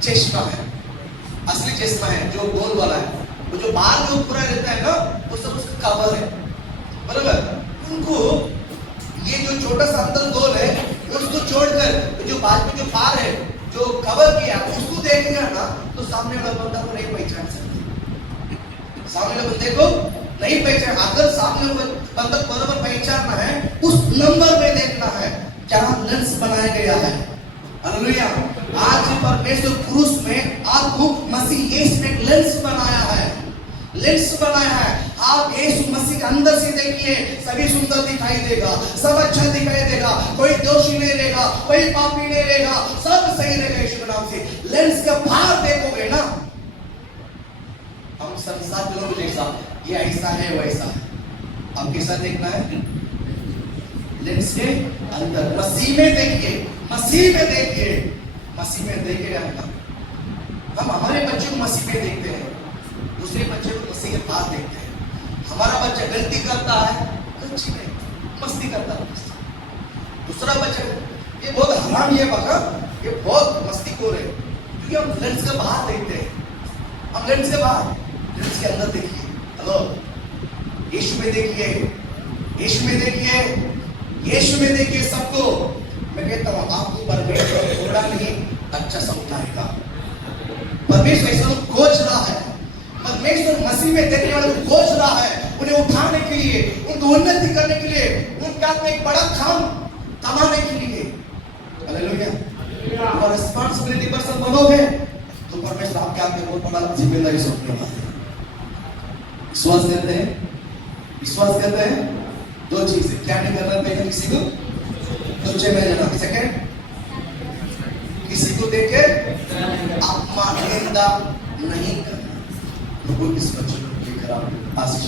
चश्मा है, असली चश्मा है जो गोल वाला है। वो जो बाहर जो पूरा रहता है ना वो सब उसका कवर है, बराबर? उनको ये जो छोटा सा अंदर गोल है उसको छोड़कर जो बाद में जो पार है जो कवर किया उसको देखेगा ना तो सामने वाला बंदा को नहीं पहचान सकते, सामने वाले बंदे को नहीं पहचान। अगर सामने वाला बंदा बराबर पहचानना है उस नंबर में देखना है जहां लेंस बनाया गया है। हालेलुया! आज परमेश्वर क्रूस में आपको मसीह यीशु ने लेंस बनाया है, लेंस बनाया है। आप यीशु मसीह के अंदर से देखिए, सभी सुंदर दिखाई देगा, सब अच्छा दिखाई देगा, कोई दोषी नहीं रहेगा, कोई पापी नहीं रहेगा, सब सही रहेगा यीशु के नाम से। लेंस के बाहर देखोगे ना हम संसार के लोग जैसा, ये ऐसा है वैसा है, आप कैसा देखना है? लेंस के अंदर मसीह में देखिए, मसीह में देखिए, मसीह में देखिए। हम हमारे बच्चों को मसीह में देखते हैं, दूसरे बच्चे को मसीह के पास देखते हैं। हमारा बच्चा गलती करता है, अच्छी नहीं, मस्ती करता है, दूसरा बच्चा ये बहुत हराम, ये बका ये बहुत मस्तीखोर है, क्योंकि हम लेंस के बाहर देखते हैं। हम लेंस के बाहर, लेंस के अंदर देखिए। हेलो, यीशु में देखिए, यीशु में देखिए, यीशु में देखिए सबको। मैं कहता हूँ आपको परमेश्वर थोड़ा नहीं अच्छा समझाएगा। परमेश्वर ऐसा खोज रहा है, परमेश्वर मसीह में देखने वाले को खोज रहा है, उन्हें उठाने के लिए, उनको उन्नति करने के लिए, उनके हाथ में एक बड़ा काम कमाने के लिए। हालेलुया! और रिस्पांसिबिलिटी पर्सन बनोगे तो परमेश्वर आपके हाथ में बहुत बड़ा जिम्मेदारी सौंपने वाला है। विश्वास करते हैं? विश्वास करते हैं? दो चीजें, क्या नहीं करना पड़ेगा किसी को तुच्छ में जाना, सेकंड किसी को देखे अपमान निंदा नहीं करना। प्रभु इस बच्चे को लेकर आप आशीष